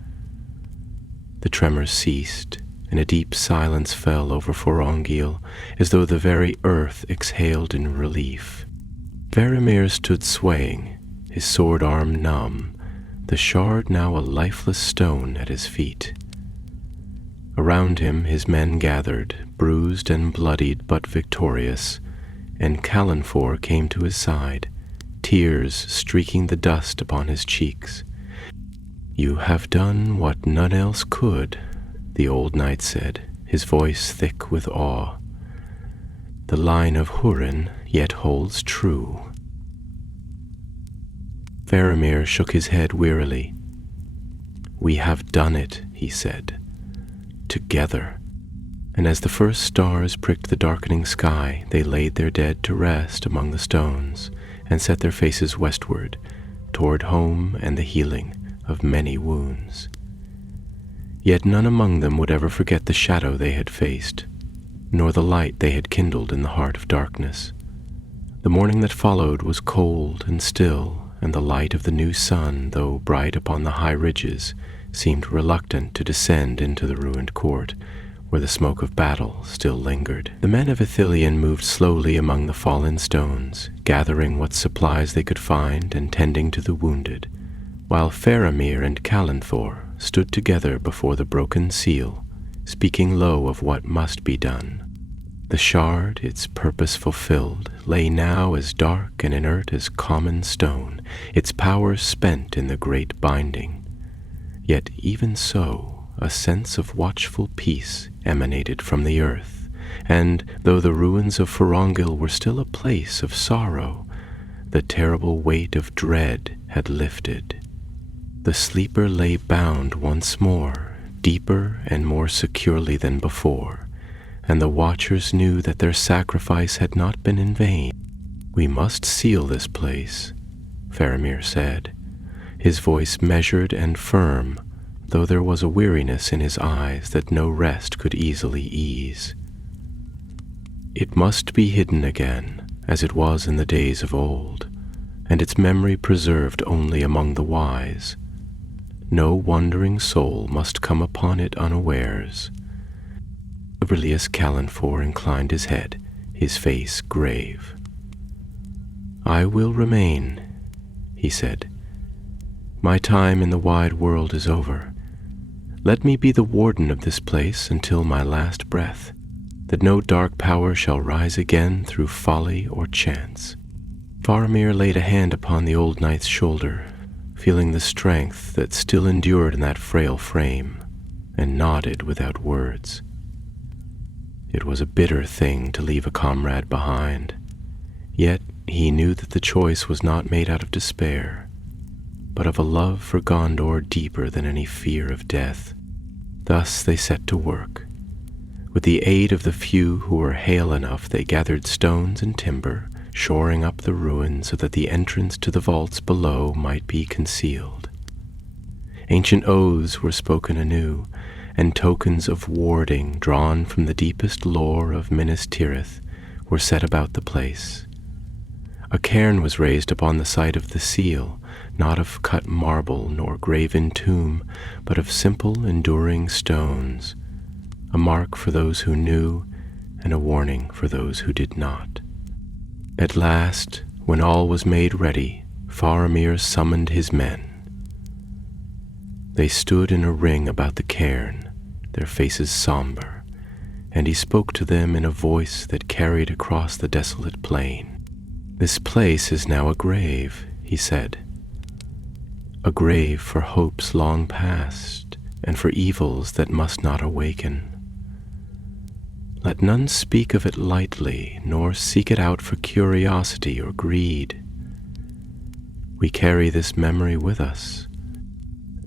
The tremors ceased, and a deep silence fell over Forongil, as though the very earth exhaled in relief. Faramir stood swaying, his sword arm numb, the shard now a lifeless stone at his feet. Around him his men gathered, bruised and bloodied but victorious, and Calanfor came to his side, tears streaking the dust upon his cheeks. "You have done what none else could," the old knight said, his voice thick with awe. "The line of Hurin yet holds true." Faramir shook his head wearily. "We have done it," he said, "together." And as the first stars pricked the darkening sky, they laid their dead to rest among the stones and set their faces westward, toward home and the healing of many wounds. Yet none among them would ever forget the shadow they had faced, nor the light they had kindled in the heart of darkness. The morning that followed was cold and still, and the light of the new sun, though bright upon the high ridges, seemed reluctant to descend into the ruined court, where the smoke of battle still lingered. The men of Ithilien moved slowly among the fallen stones, gathering what supplies they could find and tending to the wounded, while Faramir and Calanthor stood together before the broken seal, speaking low of what must be done. The shard, its purpose fulfilled, lay now as dark and inert as common stone, its power spent in the great binding. Yet even so, a sense of watchful peace emanated from the earth, and though the ruins of Forongil were still a place of sorrow, the terrible weight of dread had lifted. The sleeper lay bound once more, deeper and more securely than before, and the watchers knew that their sacrifice had not been in vain. "We must seal this place," Faramir said, his voice measured and firm, though there was a weariness in his eyes that no rest could easily ease. "It must be hidden again, as it was in the days of old, and its memory preserved only among the wise. No wandering soul must come upon it unawares." Aurelius Calanthor inclined his head, his face grave. "I will remain," he said. "My time in the wide world is over. Let me be the warden of this place until my last breath, that no dark power shall rise again through folly or chance." Faramir laid a hand upon the old knight's shoulder, feeling the strength that still endured in that frail frame, and nodded without words. It was a bitter thing to leave a comrade behind, yet he knew that the choice was not made out of despair, but of a love for Gondor deeper than any fear of death. Thus they set to work. With the aid of the few who were hale enough, they gathered stones and timber, shoring up the ruins so that the entrance to the vaults below might be concealed. Ancient oaths were spoken anew, and tokens of warding drawn from the deepest lore of Minas Tirith were set about the place. A cairn was raised upon the site of the seal, not of cut marble nor graven tomb, but of simple, enduring stones, a mark for those who knew and a warning for those who did not. At last, when all was made ready, Faramir summoned his men. They stood in a ring about the cairn, their faces somber, and he spoke to them in a voice that carried across the desolate plain. "This place is now a grave," he said, "a grave for hopes long past and for evils that must not awaken. Let none speak of it lightly, nor seek it out for curiosity or greed. We carry this memory with us,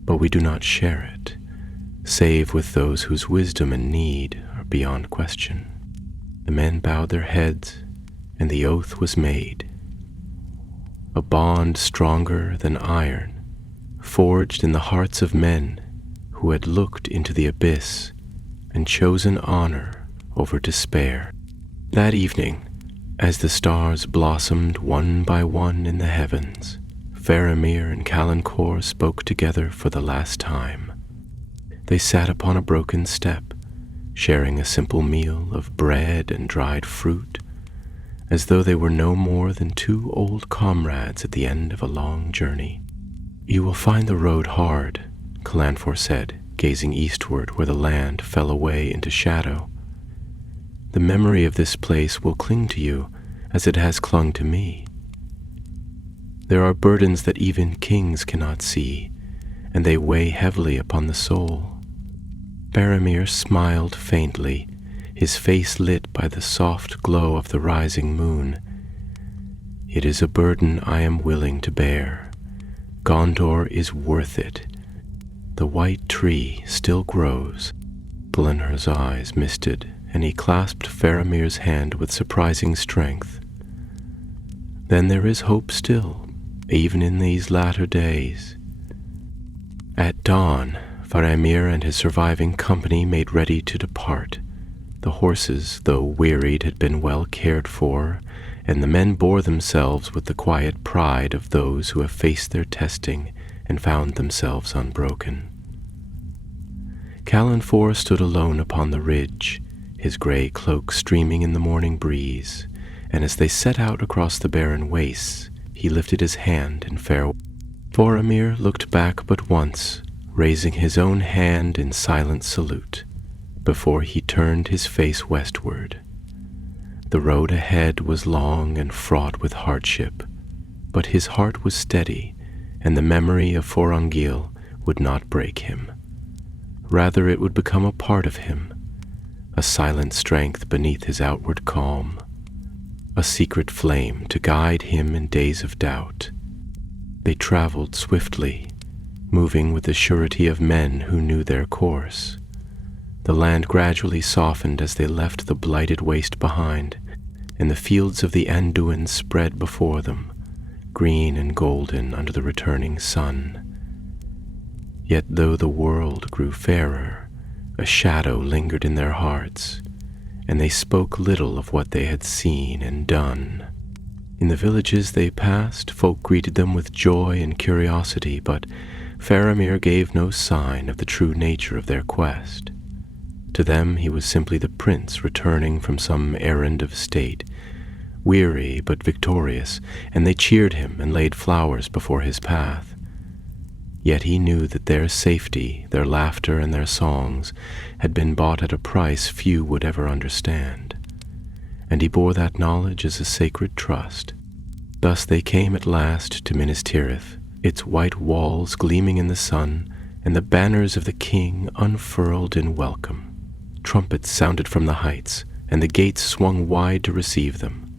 but we do not share it, save with those whose wisdom and need are beyond question." The men bowed their heads, and the oath was made. A bond stronger than iron, forged in the hearts of men who had looked into the abyss and chosen honor over despair. That evening, as the stars blossomed one by one in the heavens, Faramir and Calanthor spoke together for the last time. They sat upon a broken step, sharing a simple meal of bread and dried fruit, as though they were no more than two old comrades at the end of a long journey. "You will find the road hard," Calanthor said, gazing eastward where the land fell away into shadow. "The memory of this place will cling to you as it has clung to me. There are burdens that even kings cannot see, and they weigh heavily upon the soul." Faramir smiled faintly, his face lit by the soft glow of the rising moon. "It is a burden I am willing to bear. Gondor is worth it. The white tree still grows." Glenhar's eyes misted, and he clasped Faramir's hand with surprising strength. "Then there is hope still, even in these latter days." At dawn, Faramir and his surviving company made ready to depart. The horses, though wearied, had been well cared for, and the men bore themselves with the quiet pride of those who have faced their testing and found themselves unbroken. Callanfor stood alone upon the ridge, his grey cloak streaming in the morning breeze, and as they set out across the barren wastes, he lifted his hand in farewell. Boromir looked back but once, raising his own hand in silent salute, before he turned his face westward. The road ahead was long and fraught with hardship, but his heart was steady, and the memory of Forongil would not break him. Rather, it would become a part of him, a silent strength beneath his outward calm, a secret flame to guide him in days of doubt. They traveled swiftly, moving with the surety of men who knew their course. The land gradually softened as they left the blighted waste behind, and the fields of the Anduin spread before them, green and golden under the returning sun. Yet though the world grew fairer, a shadow lingered in their hearts, and they spoke little of what they had seen and done. In the villages they passed, folk greeted them with joy and curiosity, but Faramir gave no sign of the true nature of their quest. To them he was simply the prince returning from some errand of state, weary but victorious, and they cheered him and laid flowers before his path. Yet he knew that their safety, their laughter, and their songs had been bought at a price few would ever understand, and he bore that knowledge as a sacred trust. Thus they came at last to Minas Tirith, its white walls gleaming in the sun, and the banners of the king unfurled in welcome. Trumpets sounded from the heights, and the gates swung wide to receive them.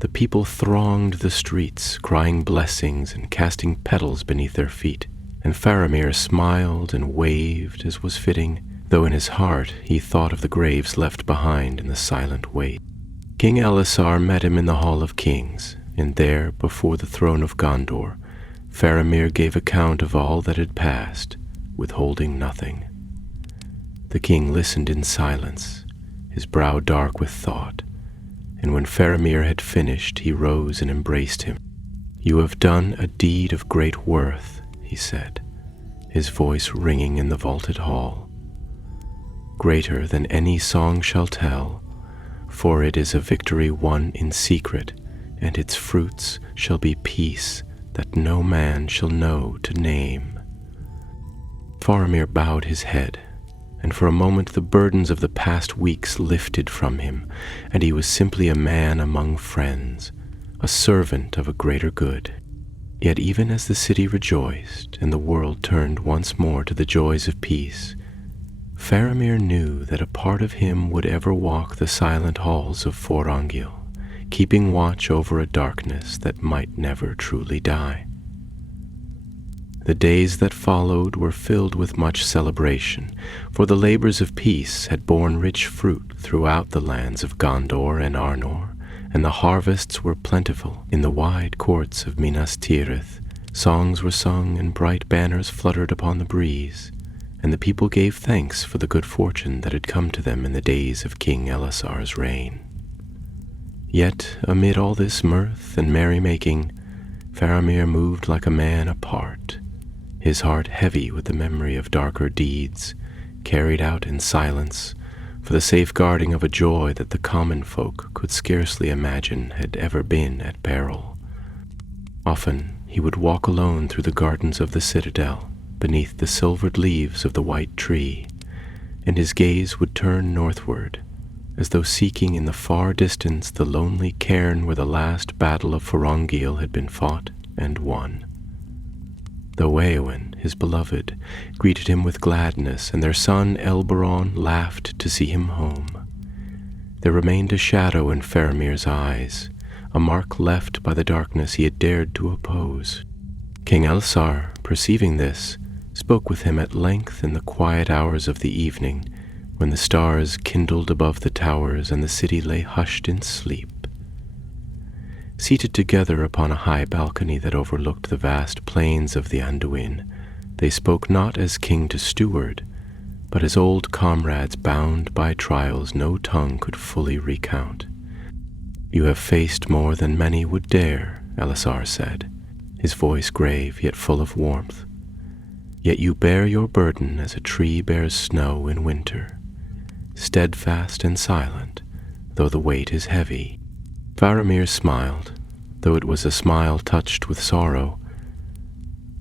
The people thronged the streets, crying blessings and casting petals beneath their feet, and Faramir smiled and waved as was fitting, though in his heart he thought of the graves left behind in the silent wait. King Elessar met him in the Hall of Kings, and there, before the throne of Gondor, Faramir gave account of all that had passed, withholding nothing. The king listened in silence, his brow dark with thought, and when Faramir had finished, he rose and embraced him. "You have done a deed of great worth," he said, his voice ringing in the vaulted hall. "Greater than any song shall tell, for it is a victory won in secret, and its fruits shall be peace that no man shall know to name." Faramir bowed his head, and for a moment the burdens of the past weeks lifted from him, and he was simply a man among friends, a servant of a greater good. Yet even as the city rejoiced, and the world turned once more to the joys of peace, Faramir knew that a part of him would ever walk the silent halls of Forongil, keeping watch over a darkness that might never truly die. The days that followed were filled with much celebration, for the labors of peace had borne rich fruit throughout the lands of Gondor and Arnor, and the harvests were plentiful in the wide courts of Minas Tirith. Songs were sung and bright banners fluttered upon the breeze, and the people gave thanks for the good fortune that had come to them in the days of King Elessar's reign. Yet, amid all this mirth and merrymaking, Faramir moved like a man apart, his heart heavy with the memory of darker deeds, carried out in silence, for the safeguarding of a joy that the common folk could scarcely imagine had ever been at peril. Often he would walk alone through the gardens of the citadel, beneath the silvered leaves of the white tree, and his gaze would turn northward, as though seeking in the far distance the lonely cairn where the last battle of Forongil had been fought and won. Though Eowyn, his beloved, greeted him with gladness, and their son Elberon laughed to see him home, there remained a shadow in Faramir's eyes, a mark left by the darkness he had dared to oppose. King Elessar, perceiving this, spoke with him at length in the quiet hours of the evening, when the stars kindled above the towers and the city lay hushed in sleep. Seated together upon a high balcony that overlooked the vast plains of the Anduin, they spoke not as king to steward, but as old comrades bound by trials no tongue could fully recount. "You have faced more than many would dare," Elessar said, his voice grave yet full of warmth. Yet you bear your burden as a tree bears snow in winter, steadfast and silent, though the weight is heavy. Faramir smiled, though it was a smile touched with sorrow.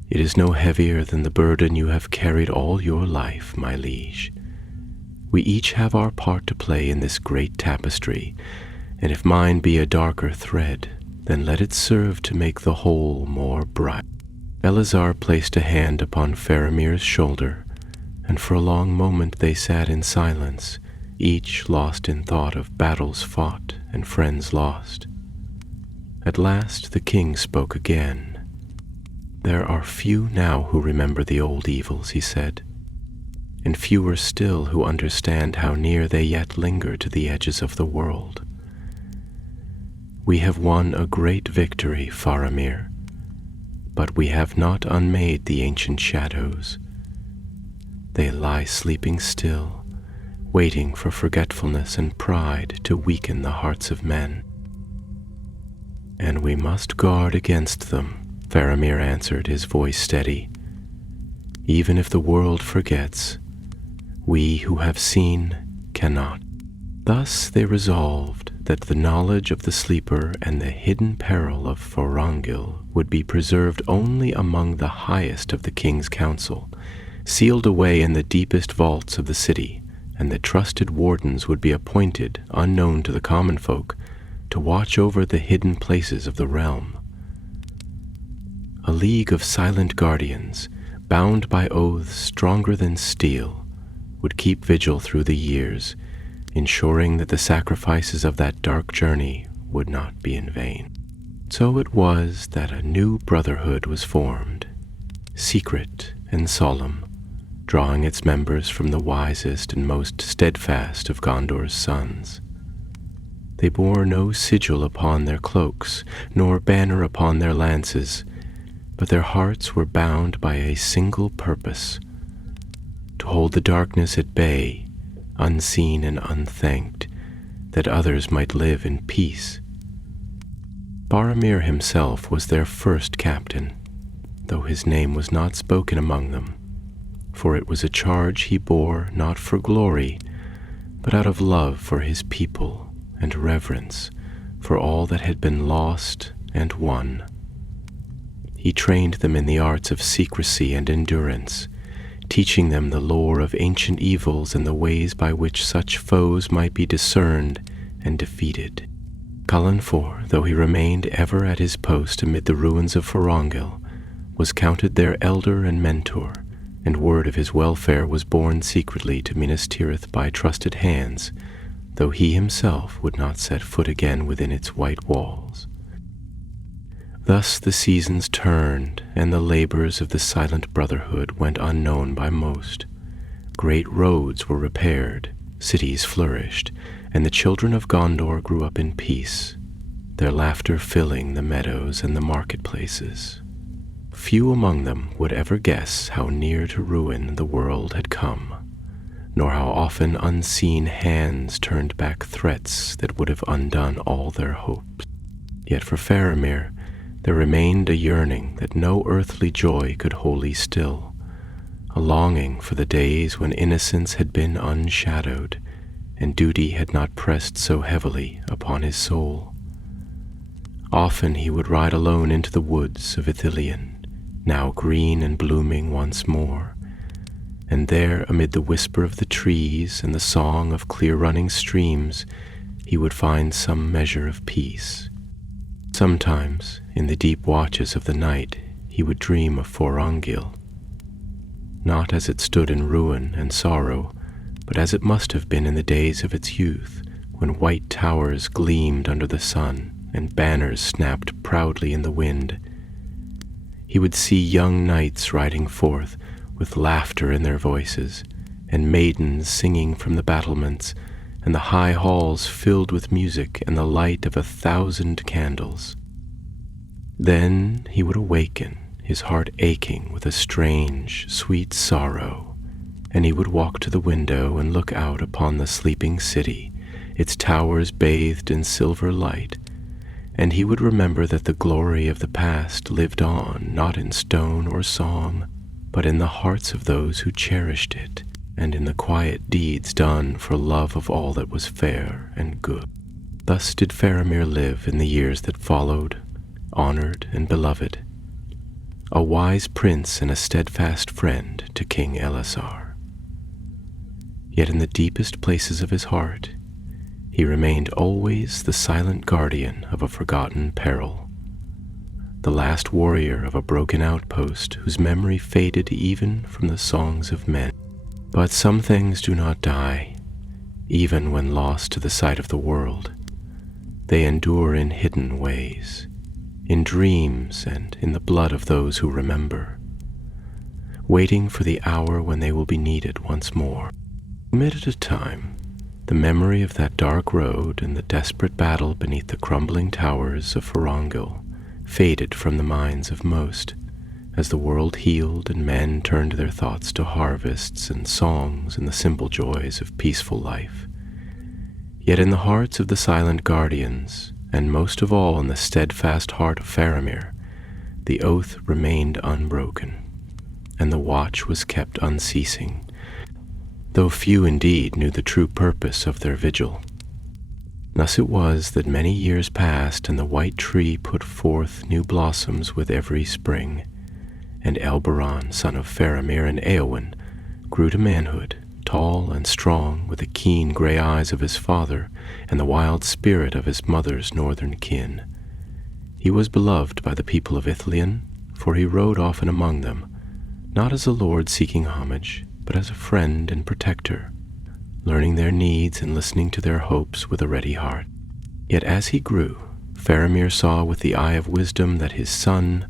It is no heavier than the burden you have carried all your life, my liege. We each have our part to play in this great tapestry, and if mine be a darker thread, then let it serve to make the whole more bright. Elazar placed a hand upon Faramir's shoulder, and for a long moment they sat in silence, each lost in thought of battles fought and friends lost. At last the king spoke again. "There are few now who remember the old evils," he said, "and fewer still who understand how near they yet linger to the edges of the world. We have won a great victory, Faramir, but we have not unmade the ancient shadows. They lie sleeping still, waiting for forgetfulness and pride to weaken the hearts of men. And we must guard against them," Faramir answered, his voice steady. "Even if the world forgets, we who have seen cannot." Thus they resolved that the knowledge of the sleeper and the hidden peril of Forongil would be preserved only among the highest of the king's council, sealed away in the deepest vaults of the city, and that trusted wardens would be appointed, unknown to the common folk, to watch over the hidden places of the realm. A league of silent guardians, bound by oaths stronger than steel, would keep vigil through the years, ensuring that the sacrifices of that dark journey would not be in vain. So it was that a new brotherhood was formed, secret and solemn, drawing its members from the wisest and most steadfast of Gondor's sons. They bore no sigil upon their cloaks, nor banner upon their lances, but their hearts were bound by a single purpose: to hold the darkness at bay, unseen and unthanked, that others might live in peace. Faramir himself was their first captain, though his name was not spoken among them, for it was a charge he bore not for glory, but out of love for his people and reverence for all that had been lost and won. He trained them in the arts of secrecy and endurance, teaching them the lore of ancient evils and the ways by which such foes might be discerned and defeated. Calanfor, though he remained ever at his post amid the ruins of Forongil, was counted their elder and mentor, and word of his welfare was borne secretly to Minas Tirith by trusted hands, though he himself would not set foot again within its white walls. Thus the seasons turned, and the labors of the silent brotherhood went unknown by most. Great roads were repaired, cities flourished, and the children of Gondor grew up in peace, their laughter filling the meadows and the marketplaces. Few among them would ever guess how near to ruin the world had come, nor how often unseen hands turned back threats that would have undone all their hopes. Yet for Faramir, there remained a yearning that no earthly joy could wholly still, a longing for the days when innocence had been unshadowed, and duty had not pressed so heavily upon his soul. Often he would ride alone into the woods of Ithilien, now green and blooming once more, and there, amid the whisper of the trees and the song of clear-running streams, he would find some measure of peace. Sometimes, in the deep watches of the night, he would dream of Forongil, not as it stood in ruin and sorrow, but as it must have been in the days of its youth, when white towers gleamed under the sun and banners snapped proudly in the wind. He would see young knights riding forth with laughter in their voices, and maidens singing from the battlements, and the high halls filled with music and the light of 1,000 candles. Then he would awaken, his heart aching with a strange, sweet sorrow, and he would walk to the window and look out upon the sleeping city, its towers bathed in silver light, and he would remember that the glory of the past lived on, not in stone or song, but in the hearts of those who cherished it, and in the quiet deeds done for love of all that was fair and good. Thus did Faramir live in the years that followed, honored and beloved, a wise prince and a steadfast friend to King Elessar. Yet in the deepest places of his heart, he remained always the silent guardian of a forgotten peril, the last warrior of a broken outpost whose memory faded even from the songs of men. But some things do not die, even when lost to the sight of the world. They endure in hidden ways, in dreams and in the blood of those who remember, waiting for the hour when they will be needed once more. A minute at a time, the memory of that dark road and the desperate battle beneath the crumbling towers of Forongil faded from the minds of most, as the world healed and men turned their thoughts to harvests and songs and the simple joys of peaceful life. Yet in the hearts of the silent guardians, and most of all in the steadfast heart of Faramir, the oath remained unbroken, and the watch was kept unceasing, though few indeed knew the true purpose of their vigil. Thus it was that many years passed, and the white tree put forth new blossoms with every spring, and Elberon, son of Faramir and Éowyn, grew to manhood, tall and strong, with the keen gray eyes of his father and the wild spirit of his mother's northern kin. He was beloved by the people of Ithilien, for he rode often among them, not as a lord seeking homage, but as a friend and protector, learning their needs and listening to their hopes with a ready heart. Yet as he grew, Faramir saw with the eye of wisdom that his son,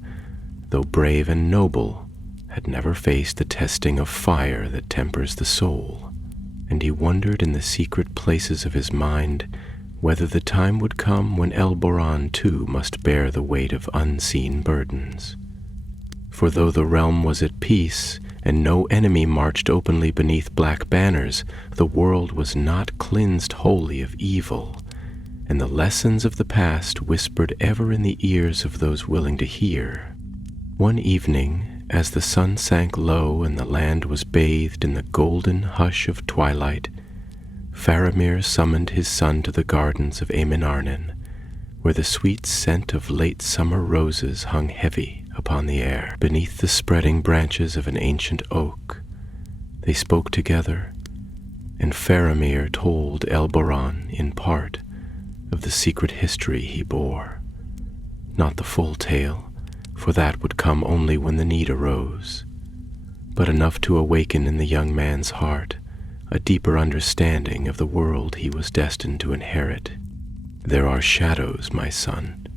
though brave and noble, had never faced the testing of fire that tempers the soul, and he wondered in the secret places of his mind whether the time would come when Elberon too must bear the weight of unseen burdens. For though the realm was at peace, and no enemy marched openly beneath black banners, the world was not cleansed wholly of evil, and the lessons of the past whispered ever in the ears of those willing to hear. One evening, as the sun sank low and the land was bathed in the golden hush of twilight, Faramir summoned his son to the gardens of Aemon Arnen, where the sweet scent of late summer roses hung heavy upon the air. Beneath the spreading branches of an ancient oak, they spoke together, and Faramir told Elberon in part of the secret history he bore. Not the full tale, for that would come only when the need arose, but enough to awaken in the young man's heart a deeper understanding of the world he was destined to inherit. "There are shadows, my son,"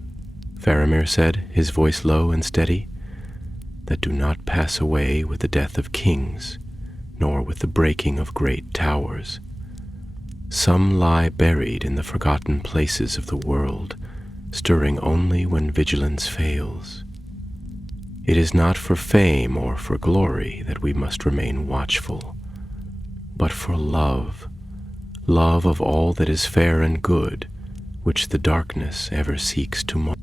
Faramir said, his voice low and steady, "that do not pass away with the death of kings, nor with the breaking of great towers. Some lie buried in the forgotten places of the world, stirring only when vigilance fails. It is not for fame or for glory that we must remain watchful, but for love, love of all that is fair and good, which the darkness ever seeks to mar."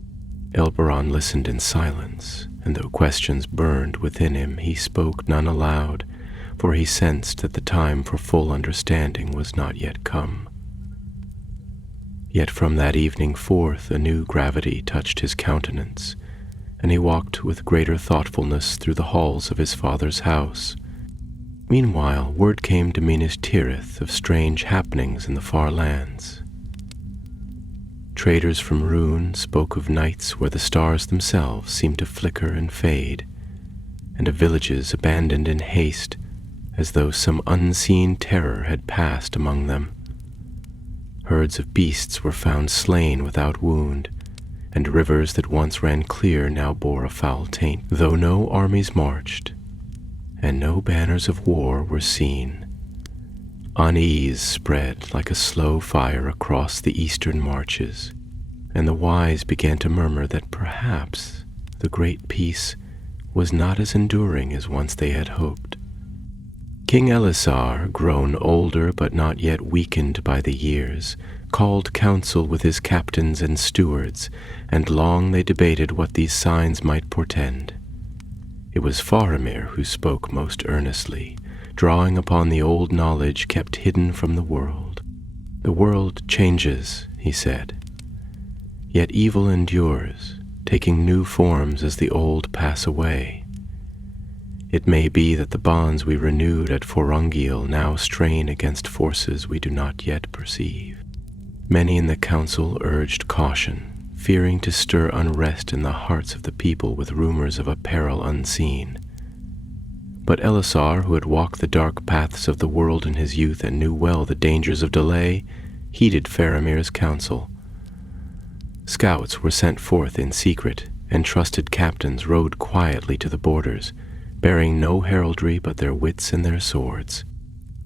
Elberon listened in silence, and though questions burned within him, he spoke none aloud, for he sensed that the time for full understanding was not yet come. Yet from that evening forth a new gravity touched his countenance, and he walked with greater thoughtfulness through the halls of his father's house. Meanwhile, word came to Minas Tirith of strange happenings in the far lands. Traders from Rhûn spoke of nights where the stars themselves seemed to flicker and fade, and of villages abandoned in haste, as though some unseen terror had passed among them. Herds of beasts were found slain without wound, and rivers that once ran clear now bore a foul taint, though no armies marched, and no banners of war were seen. Unease spread like a slow fire across the eastern marches, and the wise began to murmur that perhaps the great peace was not as enduring as once they had hoped. King Elessar, grown older but not yet weakened by the years, called council with his captains and stewards, and long they debated what these signs might portend. It was Faramir who spoke most earnestly, drawing upon the old knowledge kept hidden from the world. "The world changes," he said, "yet evil endures, taking new forms as the old pass away. It may be that the bonds we renewed at Forongil now strain against forces we do not yet perceive." Many in the council urged caution, fearing to stir unrest in the hearts of the people with rumors of a peril unseen. But Elisar, who had walked the dark paths of the world in his youth and knew well the dangers of delay, heeded Faramir's counsel. Scouts were sent forth in secret, and trusted captains rode quietly to the borders, bearing no heraldry but their wits and their swords.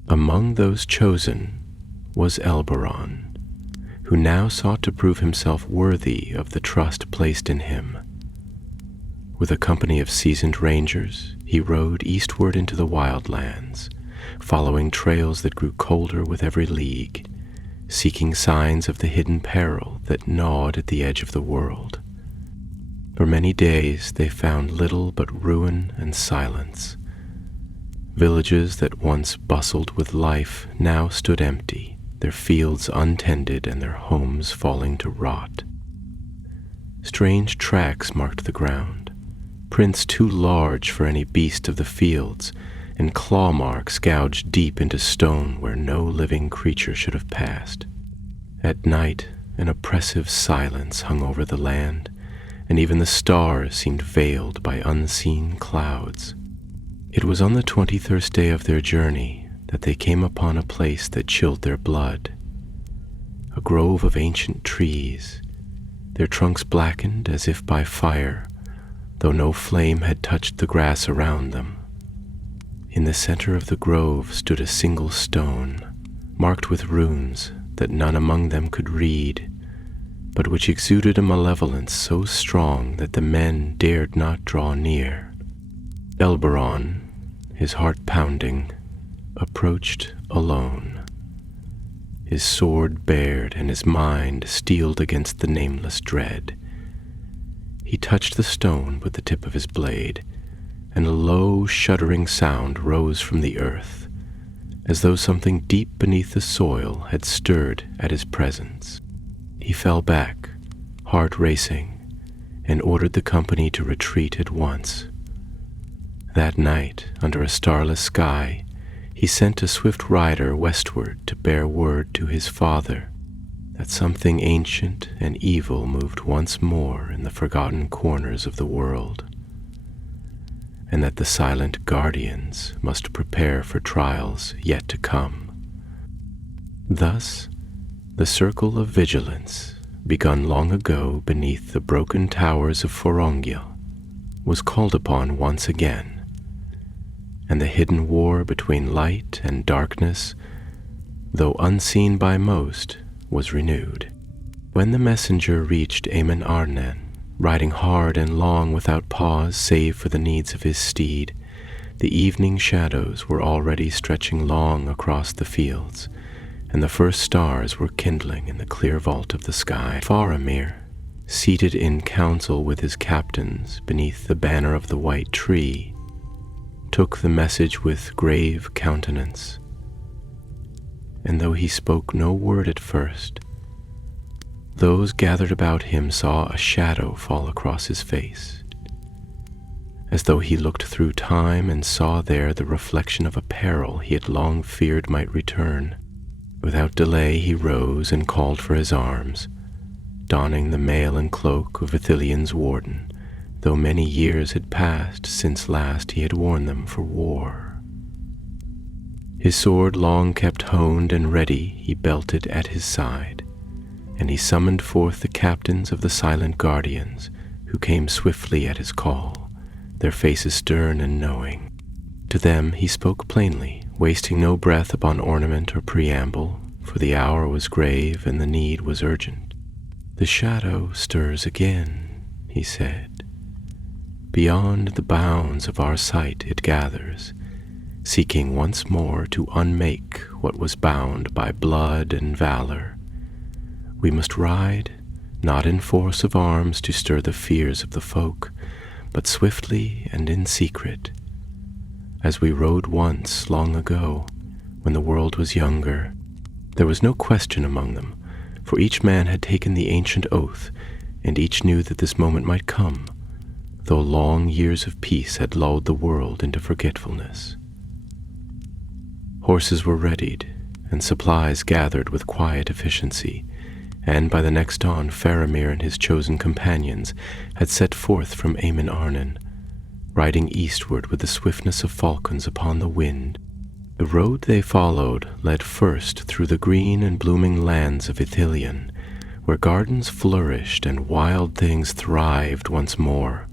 Among those chosen was Elberon, who now sought to prove himself worthy of the trust placed in him. With a company of seasoned rangers, he rode eastward into the wildlands, following trails that grew colder with every league, seeking signs of the hidden peril that gnawed at the edge of the world. For many days they found little but ruin and silence. Villages that once bustled with life now stood empty, their fields untended and their homes falling to rot. Strange tracks marked the ground, prints too large for any beast of the fields, and claw marks gouged deep into stone where no living creature should have passed. At night, an oppressive silence hung over the land, and even the stars seemed veiled by unseen clouds. It was on the 21st day of their journey that they came upon a place that chilled their blood. A grove of ancient trees, their trunks blackened as if by fire, though no flame had touched the grass around them. In the center of the grove stood a single stone, marked with runes that none among them could read, but which exuded a malevolence so strong that the men dared not draw near. Elberon, his heart pounding, approached alone, his sword bared and his mind steeled against the nameless dread. He touched the stone with the tip of his blade, and a low, shuddering sound rose from the earth, as though something deep beneath the soil had stirred at his presence. He fell back, heart racing, and ordered the company to retreat at once. That night, under a starless sky, he sent a swift rider westward to bear word to his father that something ancient and evil moved once more in the forgotten corners of the world, and that the silent guardians must prepare for trials yet to come. Thus, the circle of vigilance, begun long ago beneath the broken towers of Forongil, was called upon once again, and the hidden war between light and darkness, though unseen by most, was renewed. When the messenger reached Aemon Arnen, riding hard and long without pause save for the needs of his steed, the evening shadows were already stretching long across the fields, and the first stars were kindling in the clear vault of the sky. Faramir, seated in council with his captains beneath the banner of the white tree, took the message with grave countenance, and though he spoke no word at first, those gathered about him saw a shadow fall across his face, as though he looked through time and saw there the reflection of a peril he had long feared might return. Without delay he rose and called for his arms, donning the mail and cloak of Ithilion's warden, though many years had passed since last he had worn them for war. His sword long kept honed and ready he belted at his side, and he summoned forth the captains of the silent guardians, who came swiftly at his call, their faces stern and knowing. To them he spoke plainly, wasting no breath upon ornament or preamble, for the hour was grave and the need was urgent. "The shadow stirs again," he said. "Beyond the bounds of our sight it gathers, seeking once more to unmake what was bound by blood and valor. We must ride, not in force of arms to stir the fears of the folk, but swiftly and in secret. As we rode once long ago, when the world was younger, there was no question among them, for each man had taken the ancient oath, and each knew that this moment might come, though long years of peace had lulled the world into forgetfulness. Horses were readied, and supplies gathered with quiet efficiency, and by the next dawn Faramir and his chosen companions had set forth from Aemon Arnon, riding eastward with the swiftness of falcons upon the wind. The road they followed led first through the green and blooming lands of Ithilien, where gardens flourished and wild things thrived once more,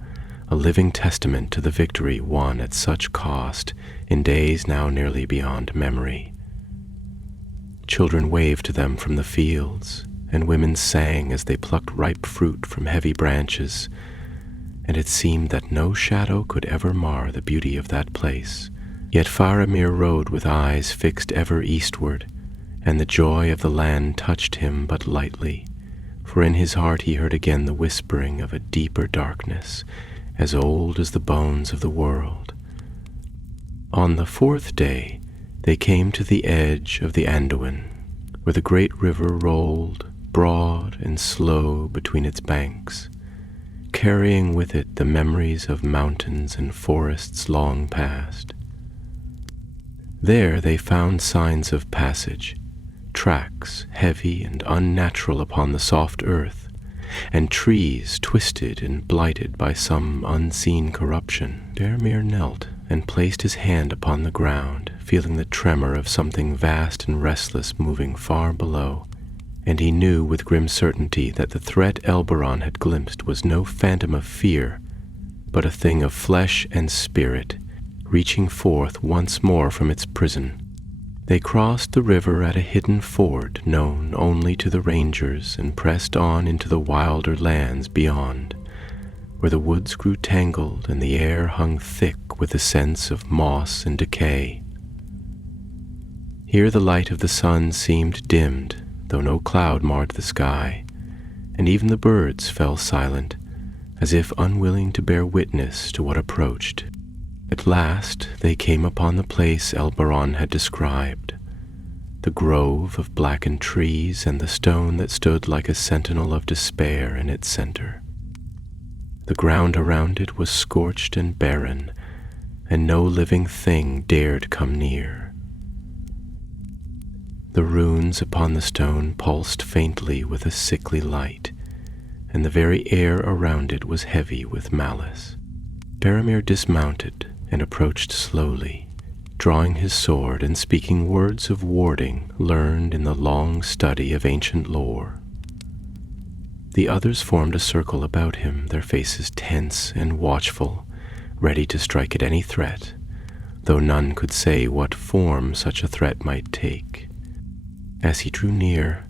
a living testament to the victory won at such cost in days now nearly beyond memory. Children waved to them from the fields, and women sang as they plucked ripe fruit from heavy branches, and it seemed that no shadow could ever mar the beauty of that place. Yet Faramir rode with eyes fixed ever eastward, and the joy of the land touched him but lightly, for in his heart he heard again the whispering of a deeper darkness, as old as the bones of the world. On the fourth day they came to the edge of the Anduin, where the great river rolled, broad and slow between its banks, carrying with it the memories of mountains and forests long past. There they found signs of passage, tracks heavy and unnatural upon the soft earth, and trees twisted and blighted by some unseen corruption. Faramir knelt and placed his hand upon the ground, feeling the tremor of something vast and restless moving far below, and he knew with grim certainty that the threat Elberon had glimpsed was no phantom of fear, but a thing of flesh and spirit, reaching forth once more from its prison. They crossed the river at a hidden ford known only to the rangers and pressed on into the wilder lands beyond, where the woods grew tangled and the air hung thick with the scents of moss and decay. Here the light of the sun seemed dimmed, though no cloud marred the sky, and even the birds fell silent, as if unwilling to bear witness to what approached. At last they came upon the place Elberon had described, the grove of blackened trees and the stone that stood like a sentinel of despair in its center. The ground around it was scorched and barren, and no living thing dared come near. The runes upon the stone pulsed faintly with a sickly light, and the very air around it was heavy with malice. Faramir dismounted and approached slowly, drawing his sword and speaking words of warding learned in the long study of ancient lore. The others formed a circle about him, their faces tense and watchful, ready to strike at any threat, though none could say what form such a threat might take. As he drew near,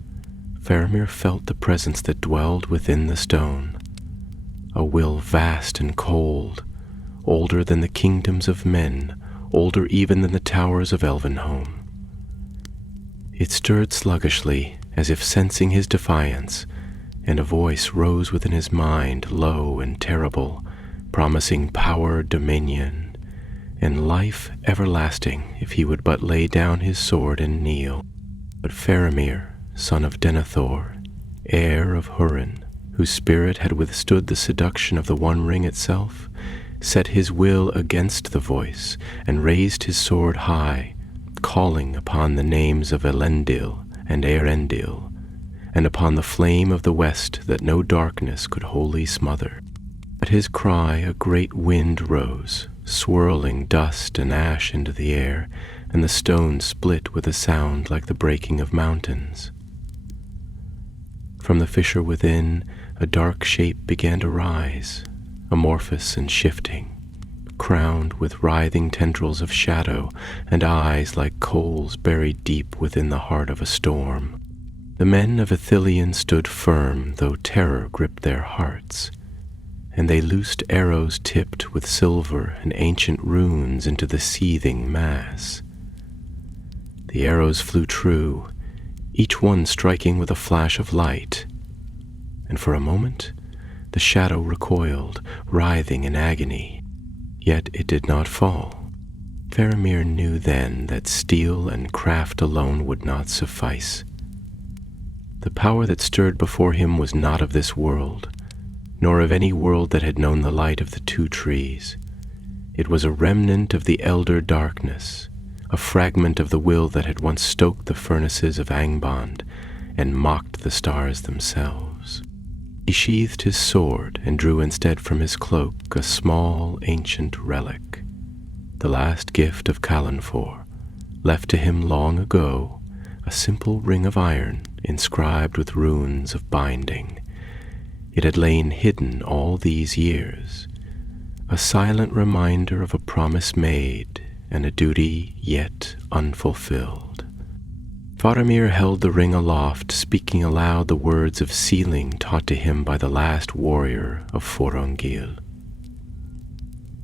Faramir felt the presence that dwelled within the stone, a will vast and cold, older than the kingdoms of men, older even than the towers of Elvenhome. It stirred sluggishly, as if sensing his defiance, and a voice rose within his mind, low and terrible, promising power, dominion, and life everlasting if he would but lay down his sword and kneel. But Faramir, son of Denethor, heir of Húrin, whose spirit had withstood the seduction of the One Ring itself, set his will against the voice and raised his sword high, calling upon the names of Elendil and Eärendil, and upon the flame of the west that no darkness could wholly smother. At his cry a great wind rose, swirling dust and ash into the air, and the stone split with a sound like the breaking of mountains. From the fissure within, a dark shape began to rise, amorphous and shifting, crowned with writhing tendrils of shadow and eyes like coals buried deep within the heart of a storm. The men of Ithilien stood firm, though terror gripped their hearts, and they loosed arrows tipped with silver and ancient runes into the seething mass. The arrows flew true, each one striking with a flash of light, and for a moment The shadow recoiled, writhing in agony, yet it did not fall. Faramir knew then that steel and craft alone would not suffice. The power that stirred before him was not of this world, nor of any world that had known the light of the two trees. It was a remnant of the elder darkness, a fragment of the will that had once stoked the furnaces of Angband and mocked the stars themselves. He sheathed his sword and drew instead from his cloak a small ancient relic, the last gift of Calanfor, left to him long ago, a simple ring of iron inscribed with runes of binding. It had lain hidden all these years, a silent reminder of a promise made and a duty yet unfulfilled. Faramir held the ring aloft, speaking aloud the words of sealing taught to him by the last warrior of Forongil.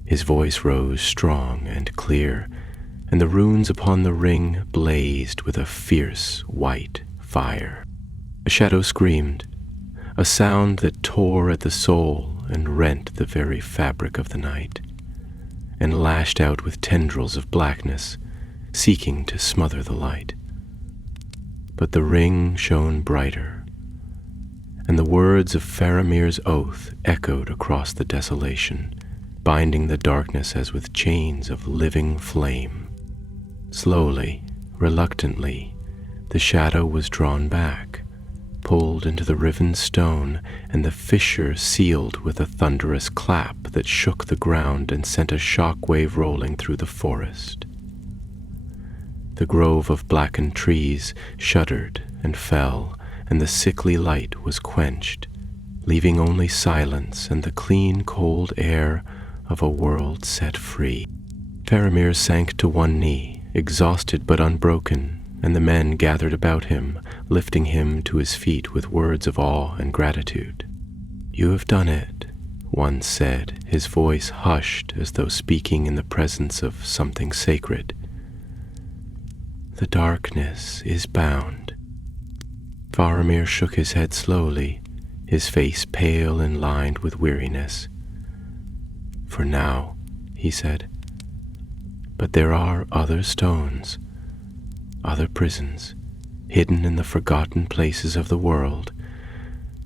His voice rose strong and clear, and the runes upon the ring blazed with a fierce white fire. A shadow screamed, a sound that tore at the soul and rent the very fabric of the night, and lashed out with tendrils of blackness, seeking to smother the light. But the ring shone brighter, and the words of Faramir's oath echoed across the desolation, binding the darkness as with chains of living flame. Slowly, reluctantly, the shadow was drawn back, pulled into the riven stone, and the fissure sealed with a thunderous clap that shook the ground and sent a shock wave rolling through the forest. The grove of blackened trees shuddered and fell, and the sickly light was quenched, leaving only silence and the clean, cold air of a world set free. Faramir sank to one knee, exhausted but unbroken, and the men gathered about him, lifting him to his feet with words of awe and gratitude. "You have done it," one said, his voice hushed as though speaking in the presence of something sacred. "The darkness is bound." Faramir shook his head slowly, his face pale and lined with weariness. "For now," he said. "But there are other stones, other prisons, hidden in the forgotten places of the world."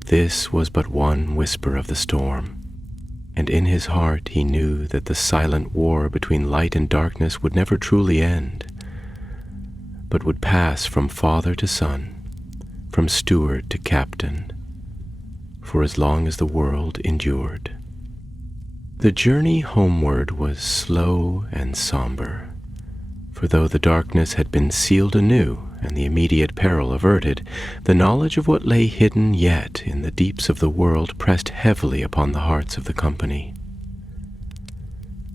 This was but one whisper of the storm, and in his heart he knew that the silent war between light and darkness would never truly end, but would pass from father to son, from steward to captain, for as long as the world endured. The journey homeward was slow and somber, for though the darkness had been sealed anew and the immediate peril averted, the knowledge of what lay hidden yet in the deeps of the world pressed heavily upon the hearts of the company.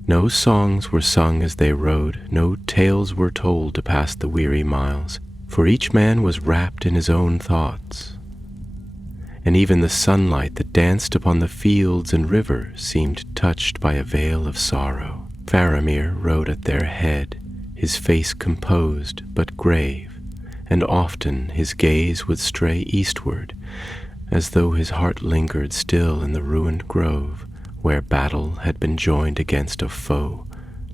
No songs were sung as they rode, no tales were told to pass the weary miles, for each man was wrapped in his own thoughts. And even the sunlight that danced upon the fields and river seemed touched by a veil of sorrow. Faramir rode at their head, his face composed but grave, and often his gaze would stray eastward, as though his heart lingered still in the ruined grove, where battle had been joined against a foe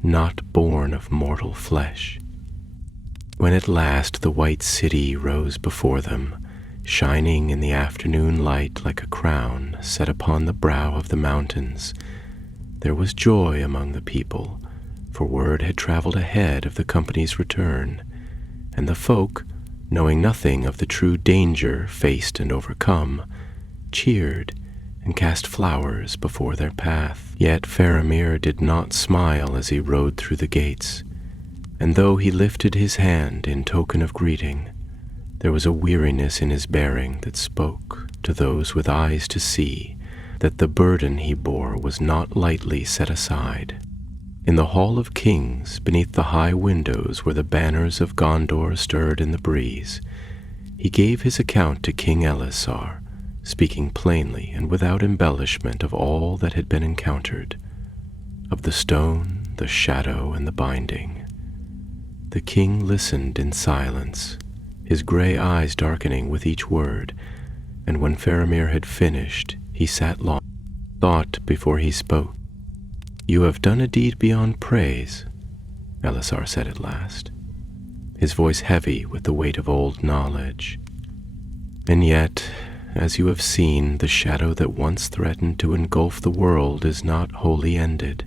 not born of mortal flesh. When at last the white city rose before them, shining in the afternoon light like a crown set upon the brow of the mountains, there was joy among the people, for word had traveled ahead of the company's return, and the folk, knowing nothing of the true danger faced and overcome, cheered and cast flowers before their path. Yet Faramir did not smile as he rode through the gates, and though he lifted his hand in token of greeting, there was a weariness in his bearing that spoke to those with eyes to see that the burden he bore was not lightly set aside. In the Hall of Kings, beneath the high windows where the banners of Gondor stirred in the breeze, he gave his account to King Elisar, speaking plainly and without embellishment of all that had been encountered, of the stone, the shadow, and the binding. The king listened in silence, his gray eyes darkening with each word, and when Faramir had finished, he sat long. thought before he spoke. "You have done a deed beyond praise," Elisar said at last, his voice heavy with the weight of old knowledge. "And yet, as you have seen, the shadow that once threatened to engulf the world is not wholly ended.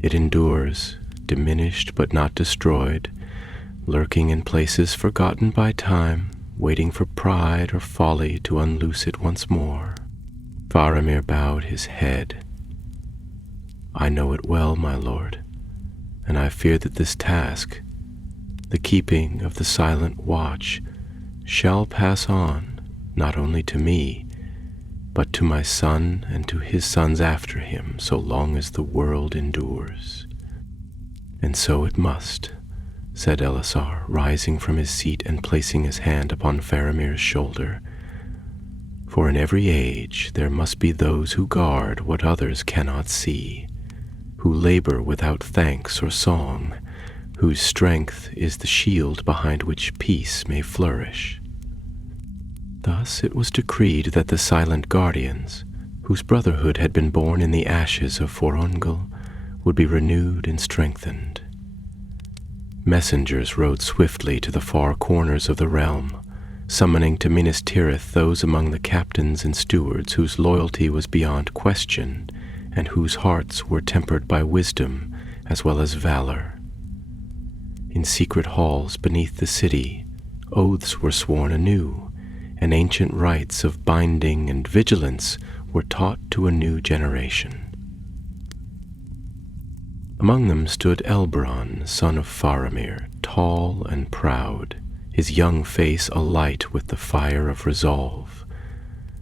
It endures, diminished but not destroyed, lurking in places forgotten by time, waiting for pride or folly to unloose it once more." Faramir bowed his head. "I know it well, my lord, and I fear that this task, the keeping of the silent watch, shall pass on, not only to me, but to my son and to his sons after him, so long as the world endures." "And so it must," said Elisar, rising from his seat and placing his hand upon Faramir's shoulder. "For in every age there must be those who guard what others cannot see, who labor without thanks or song, whose strength is the shield behind which peace may flourish." Thus it was decreed that the silent guardians, whose brotherhood had been born in the ashes of Forongil, would be renewed and strengthened. Messengers rode swiftly to the far corners of the realm, summoning to Minas Tirith those among the captains and stewards whose loyalty was beyond question and whose hearts were tempered by wisdom as well as valor. In secret halls beneath the city, oaths were sworn anew, and ancient rites of binding and vigilance were taught to a new generation. Among them stood Elberon, son of Faramir, tall and proud, his young face alight with the fire of resolve.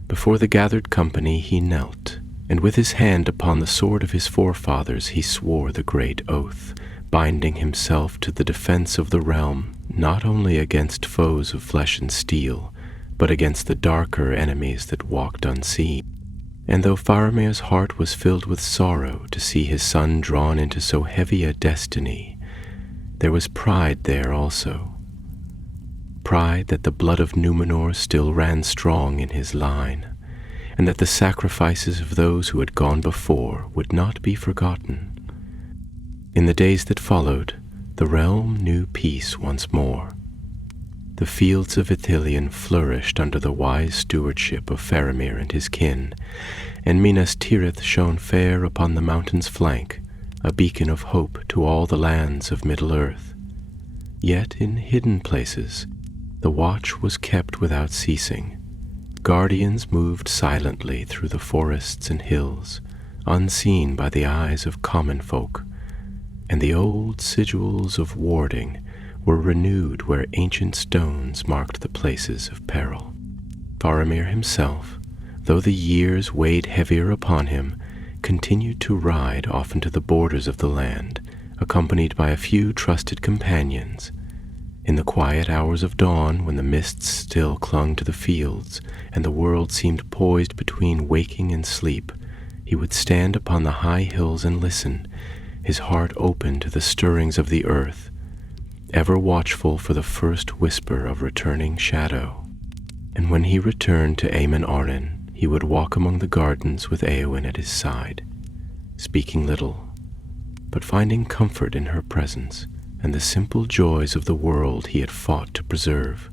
Before the gathered company he knelt, and with his hand upon the sword of his forefathers he swore the great oath, binding himself to the defense of the realm, not only against foes of flesh and steel, but against the darker enemies that walked unseen. And though Faramir's heart was filled with sorrow to see his son drawn into so heavy a destiny, there was pride there also. Pride that the blood of Númenor still ran strong in his line, and that the sacrifices of those who had gone before would not be forgotten. In the days that followed, the realm knew peace once more. The fields of Ithilien flourished under the wise stewardship of Faramir and his kin, and Minas Tirith shone fair upon the mountain's flank, a beacon of hope to all the lands of Middle-earth. Yet in hidden places, the watch was kept without ceasing. Guardians moved silently through the forests and hills, unseen by the eyes of common folk, and the old sigils of warding were renewed where ancient stones marked the places of peril. Faramir himself, though the years weighed heavier upon him, continued to ride often to the borders of the land, accompanied by a few trusted companions. In the quiet hours of dawn, when the mists still clung to the fields and the world seemed poised between waking and sleep, he would stand upon the high hills and listen, his heart open to the stirrings of the earth, ever watchful for the first whisper of returning shadow. And when he returned to Aemon Arnen, he would walk among the gardens with Éowyn at his side, speaking little, but finding comfort in her presence and the simple joys of the world he had fought to preserve.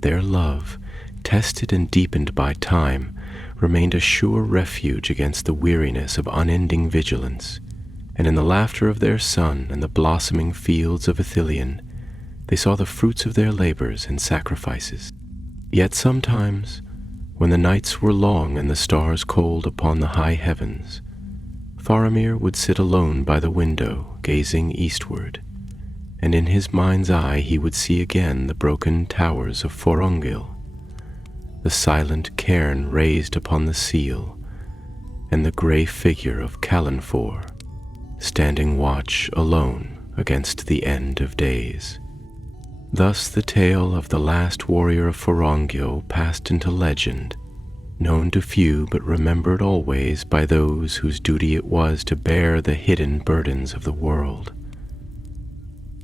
Their love, tested and deepened by time, remained a sure refuge against the weariness of unending vigilance, and in the laughter of their son and the blossoming fields of Ithilien, they saw the fruits of their labors and sacrifices. Yet sometimes, when the nights were long and the stars cold upon the high heavens, Faramir would sit alone by the window, gazing eastward, and in his mind's eye he would see again the broken towers of Forongil, the silent cairn raised upon the seal, and the grey figure of Calanfor, standing watch alone against the end of days. Thus the tale of the last warrior of Forongil passed into legend, known to few but remembered always by those whose duty it was to bear the hidden burdens of the world.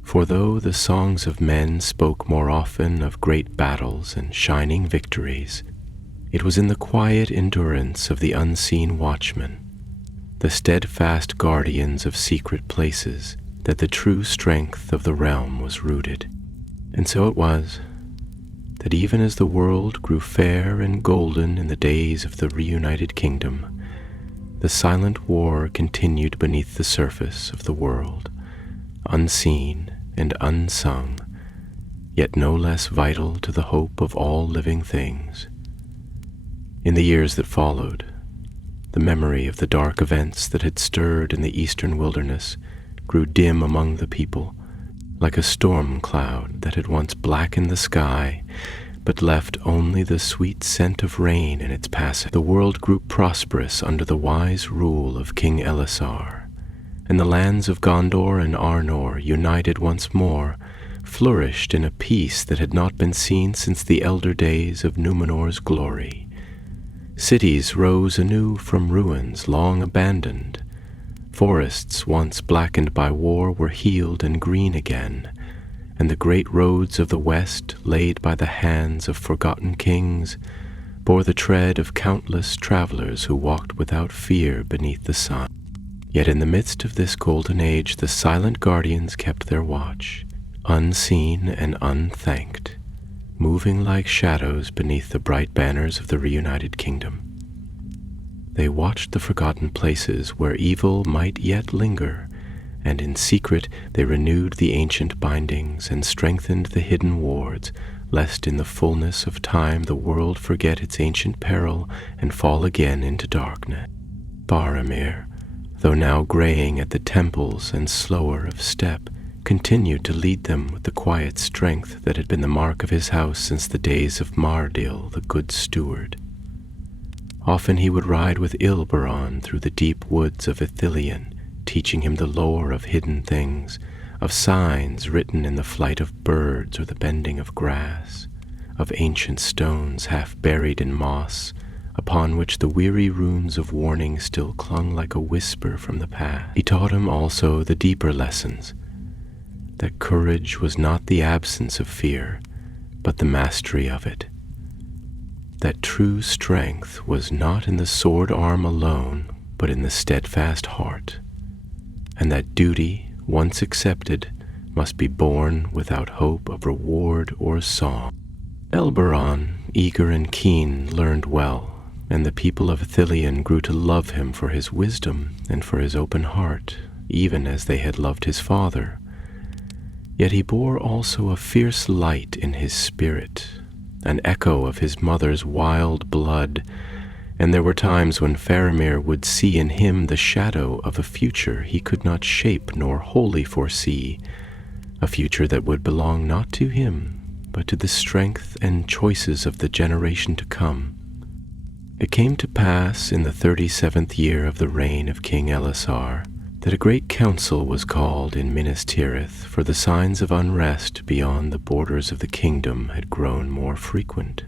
For though the songs of men spoke more often of great battles and shining victories, It was in the quiet endurance of the unseen watchmen, the steadfast guardians of secret places, that the true strength of the realm was rooted. And so it was that even as the world grew fair and golden in the days of the reunited kingdom, the silent war continued beneath the surface of the world, unseen and unsung, yet no less vital to the hope of all living things. In the years that followed, the memory of the dark events that had stirred in the eastern wilderness grew dim among the people, like a storm cloud that had once blackened the sky, but left only the sweet scent of rain in its passage. The world grew prosperous under the wise rule of King Elisar, and the lands of Gondor and Arnor, united once more, flourished in a peace that had not been seen since the elder days of Numenor's glory. Cities rose anew from ruins long abandoned. Forests once blackened by war were healed and green again, and the great roads of the West, laid by the hands of forgotten kings, bore the tread of countless travelers who walked without fear beneath the sun. Yet in the midst of this golden age the silent guardians kept their watch, unseen and unthanked, moving like shadows beneath the bright banners of the reunited kingdom. They watched the forgotten places where evil might yet linger, and in secret they renewed the ancient bindings and strengthened the hidden wards, lest in the fullness of time the world forget its ancient peril and fall again into darkness. Faramir, though now graying at the temples and slower of step, continued to lead them with the quiet strength that had been the mark of his house since the days of Mardil, the good steward. Often he would ride with Ilberon through the deep woods of Ithilien, teaching him the lore of hidden things, of signs written in the flight of birds or the bending of grass, of ancient stones half buried in moss, upon which the weary runes of warning still clung like a whisper from the past. He taught him also the deeper lessons, that courage was not the absence of fear, but the mastery of it, that true strength was not in the sword arm alone, but in the steadfast heart, and that duty, once accepted, must be borne without hope of reward or song. Elberon, eager and keen, learned well, and the people of Ithilien grew to love him for his wisdom and for his open heart, even as they had loved his father. Yet he bore also a fierce light in his spirit, an echo of his mother's wild blood, and there were times when Faramir would see in him the shadow of a future he could not shape nor wholly foresee, a future that would belong not to him, but to the strength and choices of the generation to come. It came to pass in the 37th year of the reign of King Elisar that a great council was called in Minas Tirith, for the signs of unrest beyond the borders of the kingdom had grown more frequent.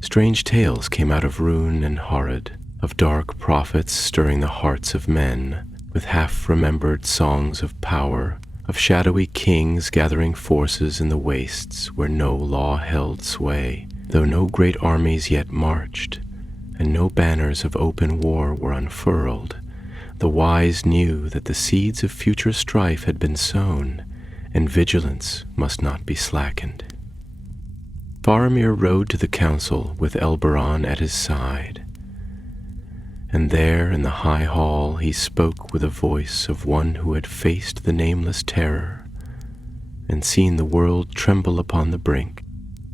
Strange tales came out of Rhûn and Harad, of dark prophets stirring the hearts of men, with half-remembered songs of power, of shadowy kings gathering forces in the wastes where no law held sway, though no great armies yet marched, and no banners of open war were unfurled. The wise knew that the seeds of future strife had been sown, and vigilance must not be slackened. Faramir rode to the council with Elberon at his side, and there in the high hall he spoke with a voice of one who had faced the nameless terror and seen the world tremble upon the brink.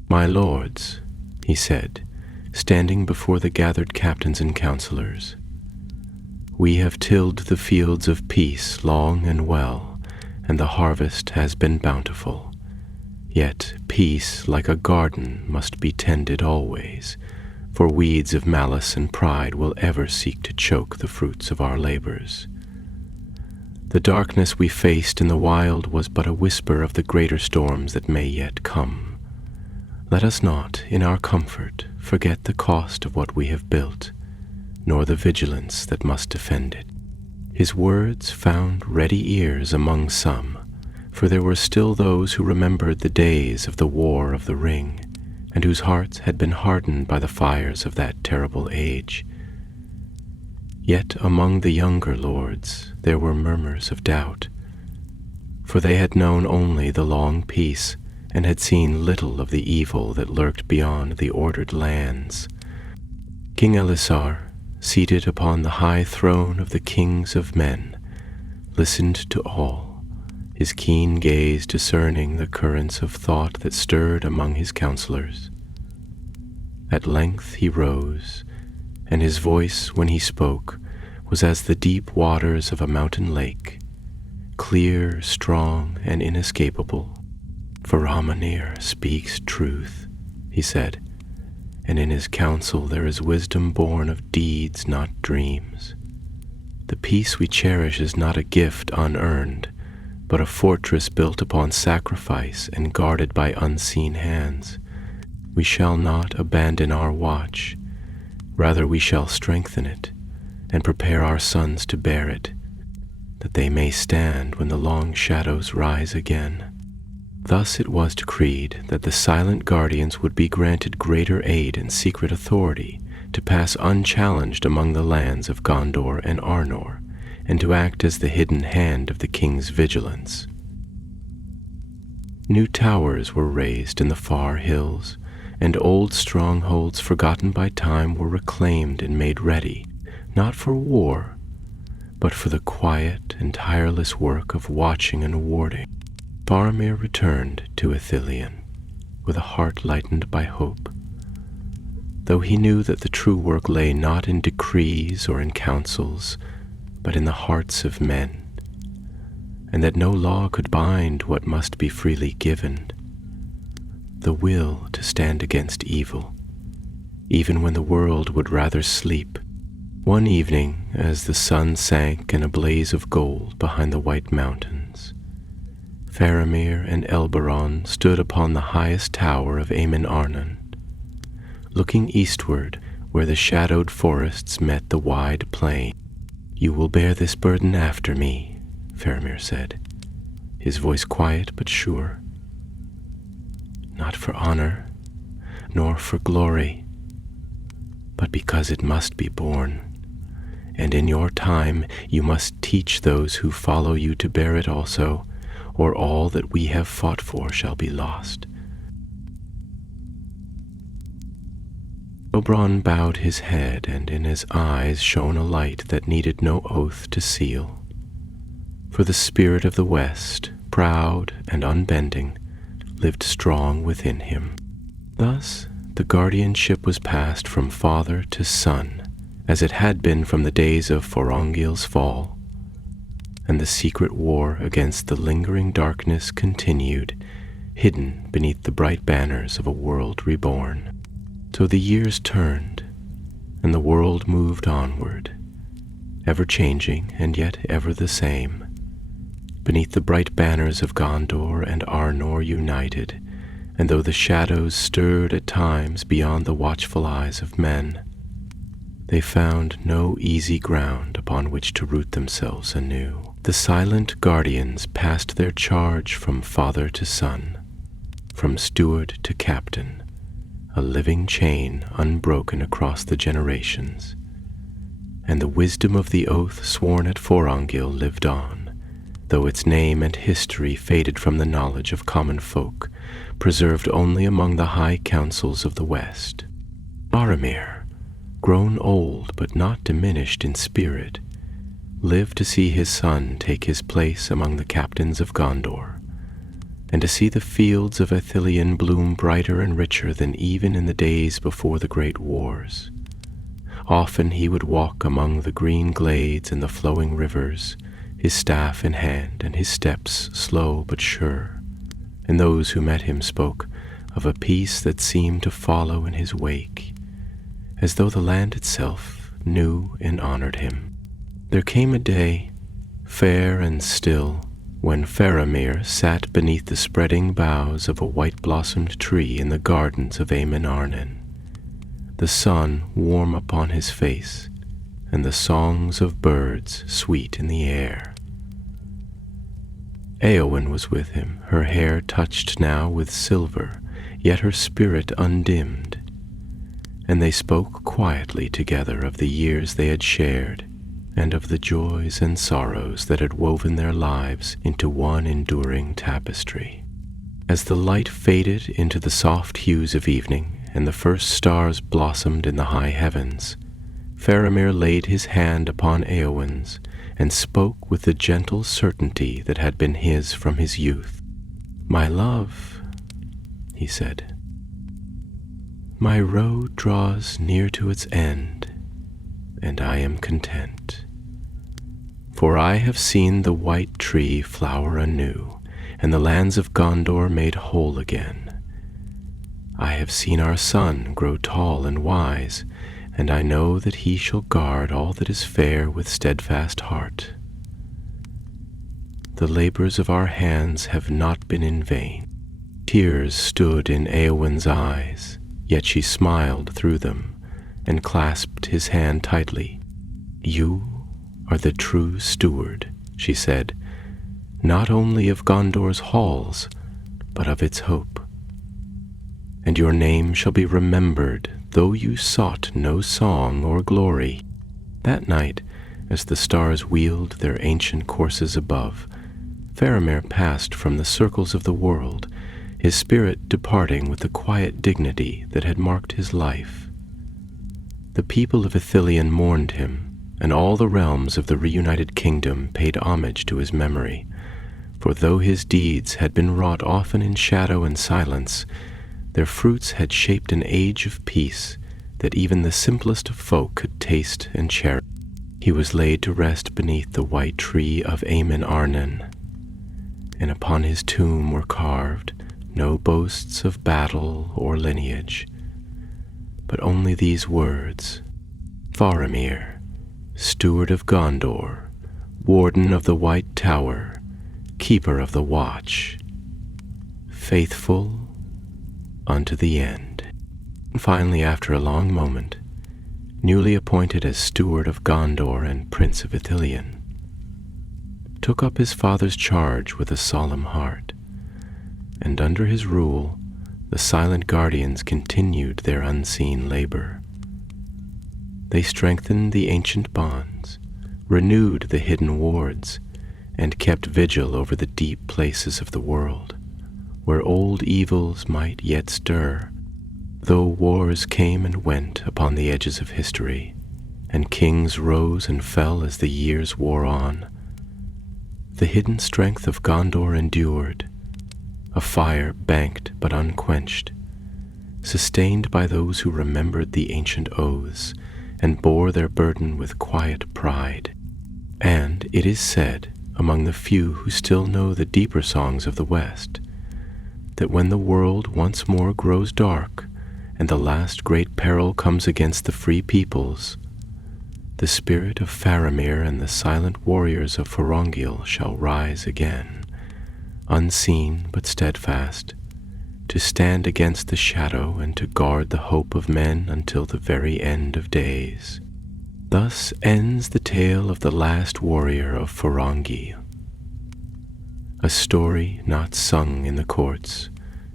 "My lords," he said, standing before the gathered captains and counselors, "we have tilled the fields of peace long and well, and the harvest has been bountiful. Yet peace, like a garden, must be tended always, for weeds of malice and pride will ever seek to choke the fruits of our labors. The darkness we faced in the wild was but a whisper of the greater storms that may yet come. Let us not, in our comfort, forget the cost of what we have built, nor the vigilance that must defend it." His words found ready ears among some, for there were still those who remembered the days of the War of the Ring, and whose hearts had been hardened by the fires of that terrible age. Yet among the younger lords there were murmurs of doubt, for they had known only the long peace and had seen little of the evil that lurked beyond the ordered lands. King Elisar, seated upon the high throne of the kings of men, listened to all, his keen gaze discerning the currents of thought that stirred among his counselors. At length he rose, and his voice, when he spoke, was as the deep waters of a mountain lake, clear, strong, and inescapable. "Faramir speaks truth," he said, "and in his counsel there is wisdom born of deeds, not dreams. The peace we cherish is not a gift unearned, but a fortress built upon sacrifice and guarded by unseen hands. We shall not abandon our watch, rather we shall strengthen it and prepare our sons to bear it, that they may stand when the long shadows rise again." Thus it was decreed that the silent guardians would be granted greater aid and secret authority to pass unchallenged among the lands of Gondor and Arnor, and to act as the hidden hand of the king's vigilance. New towers were raised in the far hills, and old strongholds forgotten by time were reclaimed and made ready, not for war, but for the quiet and tireless work of watching and warding. Faramir returned to Ithilien with a heart lightened by hope, though he knew that the true work lay not in decrees or in councils, but in the hearts of men, and that no law could bind what must be freely given: the will to stand against evil, even when the world would rather sleep. One evening, as the sun sank in a blaze of gold behind the white mountains, Faramir and Elberon stood upon the highest tower of Aemon Arnon, looking eastward where the shadowed forests met the wide plain. "You will bear this burden after me," Faramir said, his voice quiet but sure. "Not for honor, nor for glory, but because it must be borne. And in your time you must teach those who follow you to bear it also, or all that we have fought for shall be lost." Oberon bowed his head, and in his eyes shone a light that needed no oath to seal. For the spirit of the West, proud and unbending, lived strong within him. Thus the guardianship was passed from father to son, as it had been from the days of Forongil's fall, and the secret war against the lingering darkness continued, hidden beneath the bright banners of a world reborn. So the years turned, and the world moved onward, ever changing and yet ever the same, beneath the bright banners of Gondor and Arnor united, and though the shadows stirred at times beyond the watchful eyes of men, they found no easy ground upon which to root themselves anew. The silent guardians passed their charge from father to son, from steward to captain, a living chain unbroken across the generations. And the wisdom of the oath sworn at Forongil lived on, though its name and history faded from the knowledge of common folk, preserved only among the high councils of the West. Faramir, grown old but not diminished in spirit, lived to see his son take his place among the captains of Gondor, and to see the fields of Ithilien bloom brighter and richer than even in the days before the great wars. Often he would walk among the green glades and the flowing rivers, his staff in hand and his steps slow but sure, and those who met him spoke of a peace that seemed to follow in his wake, as though the land itself knew and honored him. There came a day, fair and still, when Faramir sat beneath the spreading boughs of a white-blossomed tree in the gardens of Aemon Arnon, the sun warm upon his face, and the songs of birds sweet in the air. Eowyn was with him, her hair touched now with silver, yet her spirit undimmed, and they spoke quietly together of the years they had shared, and of the joys and sorrows that had woven their lives into one enduring tapestry. As the light faded into the soft hues of evening, and the first stars blossomed in the high heavens, Faramir laid his hand upon Éowyn's and spoke with the gentle certainty that had been his from his youth. "My love," he said, "my road draws near to its end, and I am content. For I have seen the white tree flower anew, and the lands of Gondor made whole again. I have seen our son grow tall and wise, and I know that he shall guard all that is fair with steadfast heart. The labors of our hands have not been in vain." Tears stood in Éowyn's eyes, yet she smiled through them and clasped his hand tightly. "You are the true steward," she said, "not only of Gondor's halls, but of its hope. And your name shall be remembered, though you sought no song or glory." That night, as the stars wheeled their ancient courses above, Faramir passed from the circles of the world, his spirit departing with the quiet dignity that had marked his life. The people of Ithilien mourned him, and all the realms of the reunited kingdom paid homage to his memory, for though his deeds had been wrought often in shadow and silence, their fruits had shaped an age of peace that even the simplest of folk could taste and cherish. He was laid to rest beneath the white tree of Aemon Arnen, and upon his tomb were carved no boasts of battle or lineage, but only these words: "Faramir, steward of Gondor, warden of the White Tower, keeper of the watch, faithful unto the end." And finally, after a long moment, newly appointed as steward of Gondor and prince of Ithilien, took up his father's charge with a solemn heart, and under his rule the silent guardians continued their unseen labor. They strengthened the ancient bonds, renewed the hidden wards, and kept vigil over the deep places of the world, where old evils might yet stir, though wars came and went upon the edges of history, and kings rose and fell as the years wore on. The hidden strength of Gondor endured, a fire banked but unquenched, sustained by those who remembered the ancient oaths and bore their burden with quiet pride. And it is said, among the few who still know the deeper songs of the West, that when the world once more grows dark and the last great peril comes against the free peoples, the spirit of Faramir and the silent warriors of Forongil shall rise again, unseen but steadfast, to stand against the shadow and to guard the hope of men until the very end of days. Thus ends the tale of the last warrior of Forongil, a story not sung in the courts,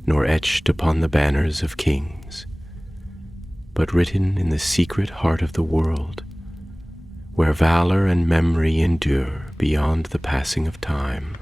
nor etched upon the banners of kings, but written in the secret heart of the world, where valor and memory endure beyond the passing of time.